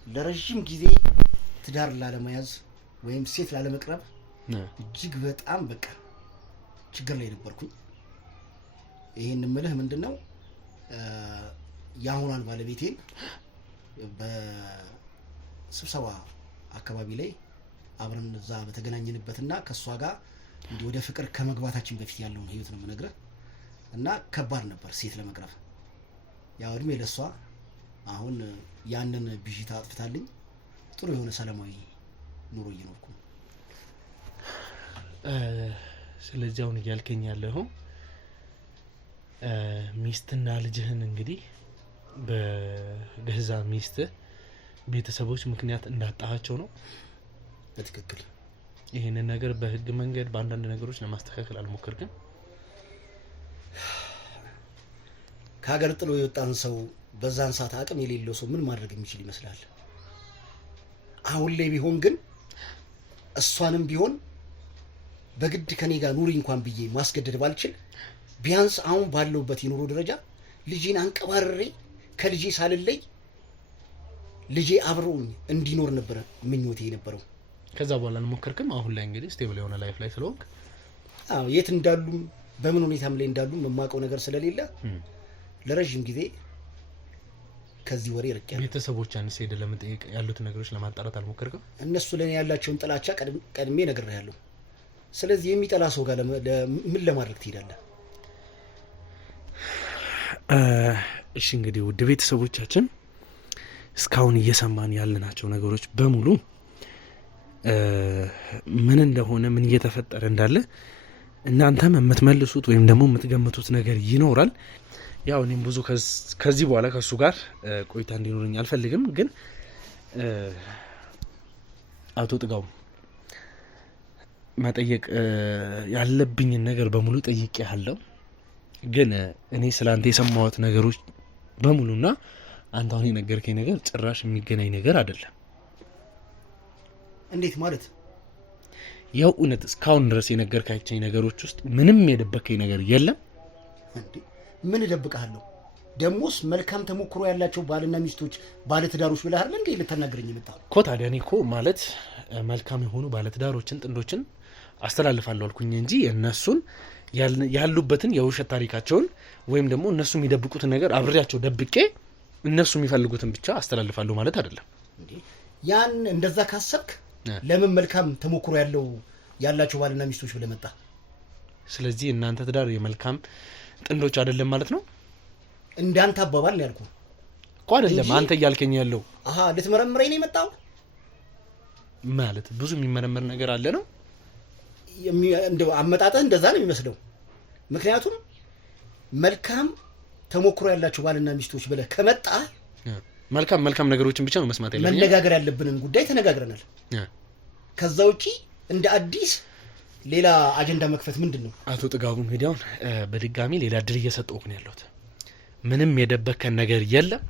ለረጅም ጊዜ ትዳር ላለመያዝ ወይም ሴት ላለመቅረብ እጅግ በጣም በቃ ችግር ላይ ነበርኩኝ። ይሄን ምልህ ምንድነው ያሁናን ባለቤቴን በስብሰባ አካባቢ ላይ አብረን እዛ በተገናኘንበትና ከሷ ጋር እንዲህ ወደ ፍቅር ከመግባታችን በፊት ያለውን ህይወት ነው የምነግርህ እና ከባድ ነበር ሴት ለመቅረብ። ያው እድሜ ለሷ አሁን ያንን ብዥታ አጥፍታልኝ ጥሩ የሆነ ሰላማዊ ኑሮ እየኖርኩ ነው። ስለዚህ አሁን እያልከኝ ያለው ሚስትና ልጅህን እንግዲህ በገዛ ሚስትህ ቤተሰቦች ምክንያት እንዳጣሃቸው ነው? በትክክል። ይሄንን ነገር በህግ መንገድ በአንዳንድ ነገሮች ለማስተካከል አልሞከርክም? ከሀገር ጥሎ የወጣን ሰው በዛን ሰዓት አቅም የሌለው ሰው ምን ማድረግ የሚችል ይመስላል? አሁን ላይ ቢሆን ግን እሷንም ቢሆን በግድ ከኔ ጋር ኑሪ እንኳን ብዬ ማስገደድ ባልችል ቢያንስ አሁን ባለውበት የኑሮ ደረጃ ልጄን አንቀባርሬ ከልጄ ሳልለይ ልጄ አብሮኝ እንዲኖር ነበር ምኞቴ የነበረው። ከዛ በኋላ እንሞከርክም? አሁን ላይ እንግዲህ ስቴብል የሆነ ላይፍ ላይ ስለሆንክ የት እንዳሉም በምን ሁኔታም ላይ እንዳሉም የማውቀው ነገር ስለሌለ ለረጅም ጊዜ ከዚህ ወሬ ርቄያለሁ። ቤተሰቦቿን ሄደህ ለመጠየቅ ያሉትን ነገሮች ለማጣራት አልሞከርክም? እነሱ ለኔ ያላቸውን ጥላቻ ቀድሜ ነግሬያለሁ። ስለዚህ የሚጠላ ሰው ጋር ምን ለማድረግ ትሄዳለህ? እሺ እንግዲህ ውድ ቤተሰቦቻችን እስካሁን እየሰማን ያለናቸው ነገሮች በሙሉ ምን እንደሆነ ምን እየተፈጠረ እንዳለ እናንተም የምትመልሱት ወይም ደግሞ የምትገምቱት ነገር ይኖራል። ያው እኔም ብዙ ከዚህ በኋላ ከሱ ጋር ቆይታ እንዲኖረኝ አልፈልግም። ግን አቶ ጥጋቡ መጠየቅ ያለብኝን ነገር በሙሉ ጠይቄያለሁ። ግን እኔ ስላንተ የሰማሁት ነገሮች በሙሉና አንተ አሁን የነገርከኝ ነገር ጭራሽ የሚገናኝ ነገር አይደለም። እንዴት ማለት? ያው እውነት እስካሁን ድረስ የነገርካቸኝ ነገሮች ውስጥ ምንም የደበከኝ ነገር የለም። እንዴ ምን እደብቃለሁ? ደሞስ መልካም ተሞክሮ ያላቸው ባልና ሚስቶች ባለትዳሮች ብለህ አይደል እንዴ ልትናገረኝ የመጣው? እኮ ታዲያ እኔ እኮ ማለት መልካም የሆኑ ባለትዳሮችን ጥንዶችን አስተላልፋለሁ አልኩኝ እንጂ እነሱን ያሉበትን የውሸት ታሪካቸውን ወይም ደግሞ እነሱ የሚደብቁትን ነገር አብሬያቸው ደብቄ እነሱ የሚፈልጉትን ብቻ አስተላልፋለሁ ማለት አይደለም። እንዴ ያን እንደዛ ካሰብክ ለምን መልካም ተሞክሮ ያላቸው ባልና ሚስቶች ብለህ መጣ? ስለዚህ እናንተ ትዳር የመልካም ጥንዶች አይደለም ማለት ነው? እንዳንተ አባባል ነው ያልኩህ እኮ አይደለም አንተ እያልከኝ ያለው። ልትመረምረኝ ነው የመጣው ማለት ብዙ የሚመረመር ነገር አለ ነው እንደው አመጣጥህ እንደዛ ነው የሚመስለው። ምክንያቱም መልካም ተሞክሮ ያላቸው ባልና ሚስቶች ብለህ ከመጣ መልካም ነገሮችን ብቻ ነው መስማት ያለብን። መነጋገር ያለብንን ጉዳይ ተነጋግረናል። ከዛ ውጪ እንደ አዲስ ሌላ አጀንዳ መክፈት ምንድን ነው? አቶ ጥጋቡ እንግዲህ አሁን በድጋሚ ሌላ ድል እየሰጠሁህ ነው ያለሁት። ምንም የደበከን ነገር የለም።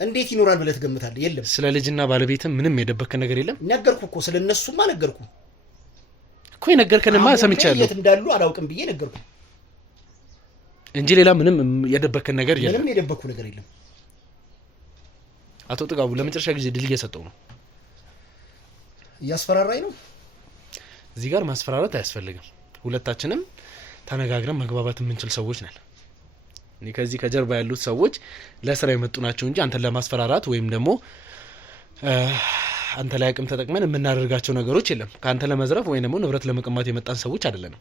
እንዴት ይኖራል ብለህ ትገምታለህ? የለም። ስለ ልጅና ባለቤትም ምንም የደበከን ነገር የለም። ነገርኩህ እኮ ስለ እነሱማ ነገርኩህ እኮ። የነገርከንማ ሰምቻለሁ። የት እንዳሉ አላውቅም ብዬ ነገርኩህ እንጂ ሌላ ምንም የደበከን ነገር የለም። ምንም የደበኩ ነገር የለም። አቶ ጥጋቡ ለመጨረሻ ጊዜ ድል እየሰጠሁ ነው። እያስፈራራኝ ነው። እዚህ ጋር ማስፈራራት አያስፈልግም። ሁለታችንም ተነጋግረን መግባባት የምንችል ሰዎች ነን። እኔ ከዚህ ከጀርባ ያሉት ሰዎች ለስራ የመጡ ናቸው እንጂ አንተን ለማስፈራራት ወይም ደግሞ አንተ ላይ አቅም ተጠቅመን የምናደርጋቸው ነገሮች የለም። ከአንተ ለመዝረፍ ወይም ደግሞ ንብረት ለመቀማት የመጣን ሰዎች አይደለንም።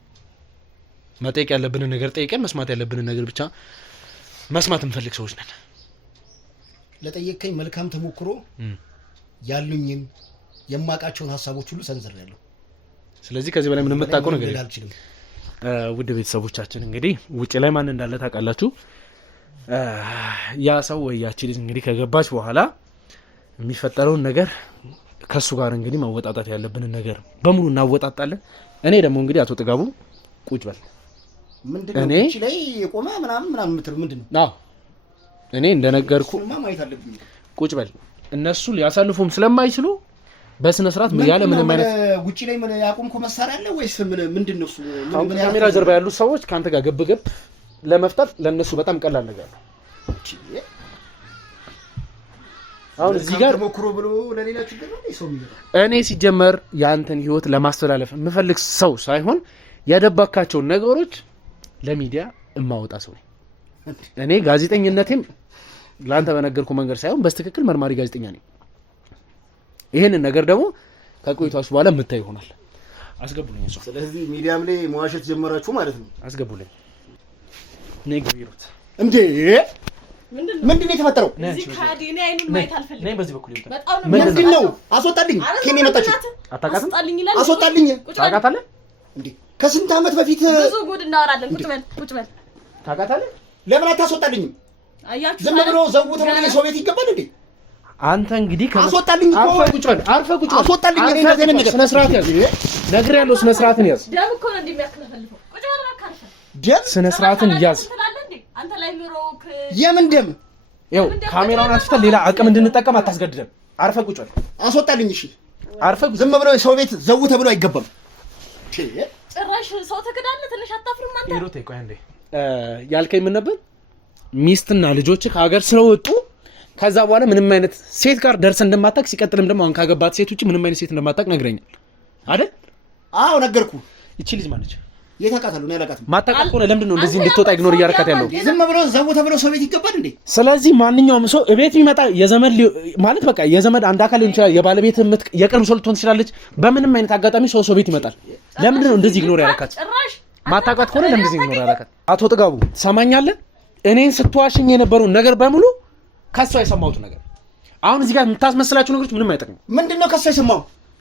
መጠየቅ ያለብንን ነገር ጠይቀን መስማት ያለብንን ነገር ብቻ መስማት እንፈልግ ሰዎች ነን። ለጠየቀኝ መልካም ተሞክሮ ያሉኝን የማቃቸውን ሀሳቦች ሁሉ ሰንዝሬያለሁ። ስለዚህ ከዚህ በላይ ምንም የምታውቀው ነገር የለም። ውድ ቤተሰቦቻችን እንግዲህ ውጭ ላይ ማን እንዳለ ታውቃላችሁ። ያ ሰው ወይ ያቺ ልጅ እንግዲህ ከገባች በኋላ የሚፈጠረውን ነገር ከሱ ጋር እንግዲህ ማወጣጣት ያለብንን ነገር በሙሉ እናወጣጣለን። እኔ ደግሞ እንግዲህ አቶ ጥጋቡ ቁጭ በል። ምንድነው እቺ ላይ የቆመ ምናምን የምትሉ ምንድነው? እኔ እንደነገርኩ ማየት አለብኝ። ቁጭ በል። እነሱ ሊያሳልፉም ስለማይችሉ በስነ ስርዓት ያለ ምንም አይነት ውጪ ላይ ምን ያቆምኩ መሳሪያ አለ ወይስ ምንድነው እሱ? ምን ካሜራ ጀርባ ያሉት ሰዎች ካንተ ጋር ግብግብ ለመፍጠር ለነሱ በጣም ቀላል ነገር ነው። አሁን እዚህ ጋር ተሞክሮ ብሎ ለሌላ ችግር ነው ሰው የሚለው። እኔ ሲጀመር ያንተን ህይወት ለማስተላለፍ የምፈልግ ሰው ሳይሆን ያደባካቸው ነገሮች ለሚዲያ እማወጣ ሰው ነኝ። እኔ ጋዜጠኝነቴም ላንተ በነገርኩ መንገድ ሳይሆን በስትክክል መርማሪ ጋዜጠኛ ነኝ። ይሄንን ነገር ደግሞ ከቆይታዎች በኋላ የምታይ ይሆናል። አስገቡልኝ እሱ። ስለዚህ ሚዲያም ላይ መዋሸት ጀመራችሁ ማለት ነው። አስገቡልኝ። ነይ ግቢሩት። እንዴ ምንድነው የተፈጠረው? እዚህ ካዲ ነኝ አይኑን ማየት አልፈልግም። ነይ በዚህ በኩል ይምጣ። ምንድነው? አስወጣልኝ። ከኔ መጣችሁ። አታውቃትም? አስወጣልኝ። ታውቃታለህ እንዴ? ከስንት ዓመት በፊት ብዙ ጉድ እናወራለን። ቁጭ በል። ታውቃታለህ? ለምን አታስወጣልኝም? አያችሁ ዝም ብሎ ዘውት ነው ሰው ቤት ይገባል እንዴ? አንተ እንግዲህ አስወጣልኝ እኮ። ቁጭ በል። አርፈህ ቁጭ በል። አስወጣልኝ። እኔ እንደዚህ አይነት ነገር ስነ ስርዓት ያዝ። ነግሬሃለሁ፣ ስነ ስርዓትን ያዝ። ደም እኮ ነው እንደሚያከለፈልፈው። ቁጭ በል። አካልፈ ደም ስነ ስርዓትን ያዝ። አንተ ላይ ምሮክ የምን ደም? ይኸው ካሜራውን አጥፍተን ሌላ አቅም እንድንጠቀም አታስገድደን። አርፈህ ቁጭ በል። አስወጣልኝ። እሺ አርፈህ ዝም ብለው ሰው ቤት ዘው ተብሎ አይገባም። ጭራሽ ሰው ተከዳለ። ትንሽ አታፍርም አንተ? ሄዶ ተይ ቆይ አንዴ ያልከኝ ምን ነበር? ሚስትና ልጆች ከሀገር ስለወጡ ከዛ በኋላ ምንም አይነት ሴት ጋር ደርሰህ እንደማታውቅ ሲቀጥልም ደግሞ አሁን ካገባት ሴት ውጪ ምንም አይነት ሴት እንደማታውቅ ነግረኛል አይደል? አዎ ነገርኩ። እቺ ልጅ ማነች? የታውቃታለሁ ነው ያላውቃትም። ማታውቃት ከሆነ ለምንድን ነው እንደዚህ እንድትወጣ ኢግኖር እያደረካት ያለው? ዝም ብሎ ዘው ተብሎ ሰው ቤት ይገባል እንዴ? ስለዚህ ማንኛውም ሰው እቤት የሚመጣ የዘመድ ማለት በቃ የዘመድ አንድ አካል ሊሆን ይችላል፣ የባለቤት የቅርብ ሰው ልትሆን ትችላለች። በምንም አይነት አጋጣሚ ሰው ቤት ይመጣል። ለምንድን ነው እንደዚህ ኢግኖር ያደረካት? ማታውቃት ከሆነ ለምን እንደዚህ ኢግኖር ያደረካት? አቶ ጥጋቡ ትሰማኛለህ? እኔን ስትዋሽኝ የነበረውን ነገር በሙሉ ከሷ የሰማሁት ነገር አሁን እዚህ ጋር የምታስመስላችሁ ነገሮች ምንም አይጠቅሙም። ምንድነው ከሷ የሰማው?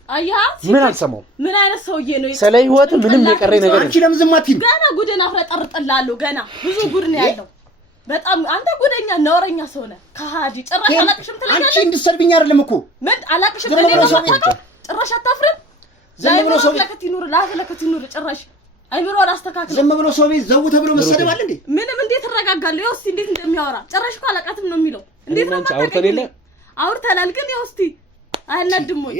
አያ ምን አልሰማው? ምን አይነት ሰውዬ ነው? ስለ ህይወት ምንም የቀረኝ ነገር አንቺ ለምን ዝም አትይም? ገና ጉድን አፍረጠርጥላለሁ። ገና ብዙ ጉድ ነው ያለው። በጣም አንተ ጉደኛ ነውረኛ ሰው ነህ። ከሃዲ ጭራሽ አላቅሽም ትላለህ። አንቺ እንድትሰድብኝ አይደለም እኮ ምን አላቅሽም እኔ ነው የማታውቀው። ጭራሽ አታፍርም? ዝም ብሎ ሰው ለከት ይኑር ላፈለከት ይኑር ጭራሽ አይምሮን አስተካክል። ዝም ብሎ ሰው ቤት ዘው ተብሎ መሰደብ አለ እንዴ? ምንም እንዴት እረጋጋለሁ? ይኸው እስቲ እንዴት እንደሚያወራ ጭራሽ እኮ አላቃትም ነው የሚለው። እንዴት ነው አውርተሌለ አውርተላል ግን ይኸው እስቲ አይናድም ወይ?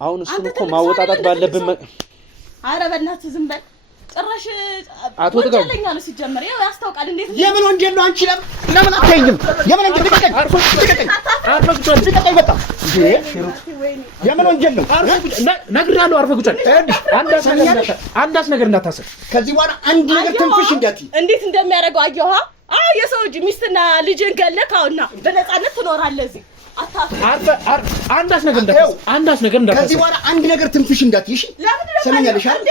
አሁን እሱን እኮ ማወጣጣት ባለብን ኧረ በእናትህ ዝም በል። ጭራሽ አቶ ጥጋቡ ወንጀለኛ ነው ሲጀመር። ይኸው ያስታውቃል። እንዴት የምን ወንጀል ነው? አንቺ ለምን አታይኝም? የምን ወንጀል ልቀቀኝ! አርፈህ ቁጭ በል። ልቀቀኝ በቃ እንዴ! የምን ወንጀል ነው? ነግሬሃለሁ። አርፈህ ቁጭ በል። አንዳች ነገር እንዳታስብ። ከዚህ በኋላ አንድ ነገር ትንፍሽ እንዳትይ። እንዴት እንደሚያደርገው አየኋ። አዎ የሰው ልጅ ሚስትና ልጅን ገለካውና በነፃነት ትኖራለህ እዚህ። አንዳች ነገር እንዳታስብ። ከዚህ በኋላ አንድ ነገር ትንፍሽ እንዳትይ። እሺ ሰማኛለሽ አይደል?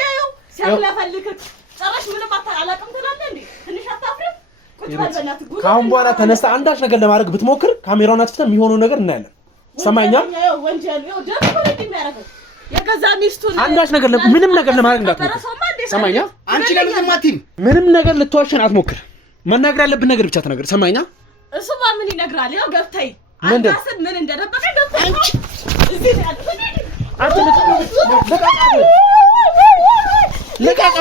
ሲያለፈልክት ጭራሽ ምንም አላውቅም ትላለህ እንዴ? ትንሽ አታፍርም? ቁጭ በል በእናትህ። ከአሁን በኋላ ተነስተህ አንዳች ነገር ለማድረግ ብትሞክር ካሜራውን አጥፍተህ የሚሆነው ነገር እናያለን። ሰማኛ? ወንጀል ነው ደግሞ እንደሚያደርገው የገዛ ሚስቱን አንዳች ነገር ምንም ነገር ለማድረግ እንዳትሞክር። ሰማኛ? አንቺ ለምን ዝም አትይም? ምንም ነገር ልትዋሸን አትሞክር። መናገር ያለብን ነገር ብቻ ተናገር። ሰማኛ? እሱማ ምን ይነግራል? ያው ገብተይ ምንድን አንተ ምን እንደደበቀ ገብተይ አንቺ እዚህ ነው ያለው። አንተ ልቀቅ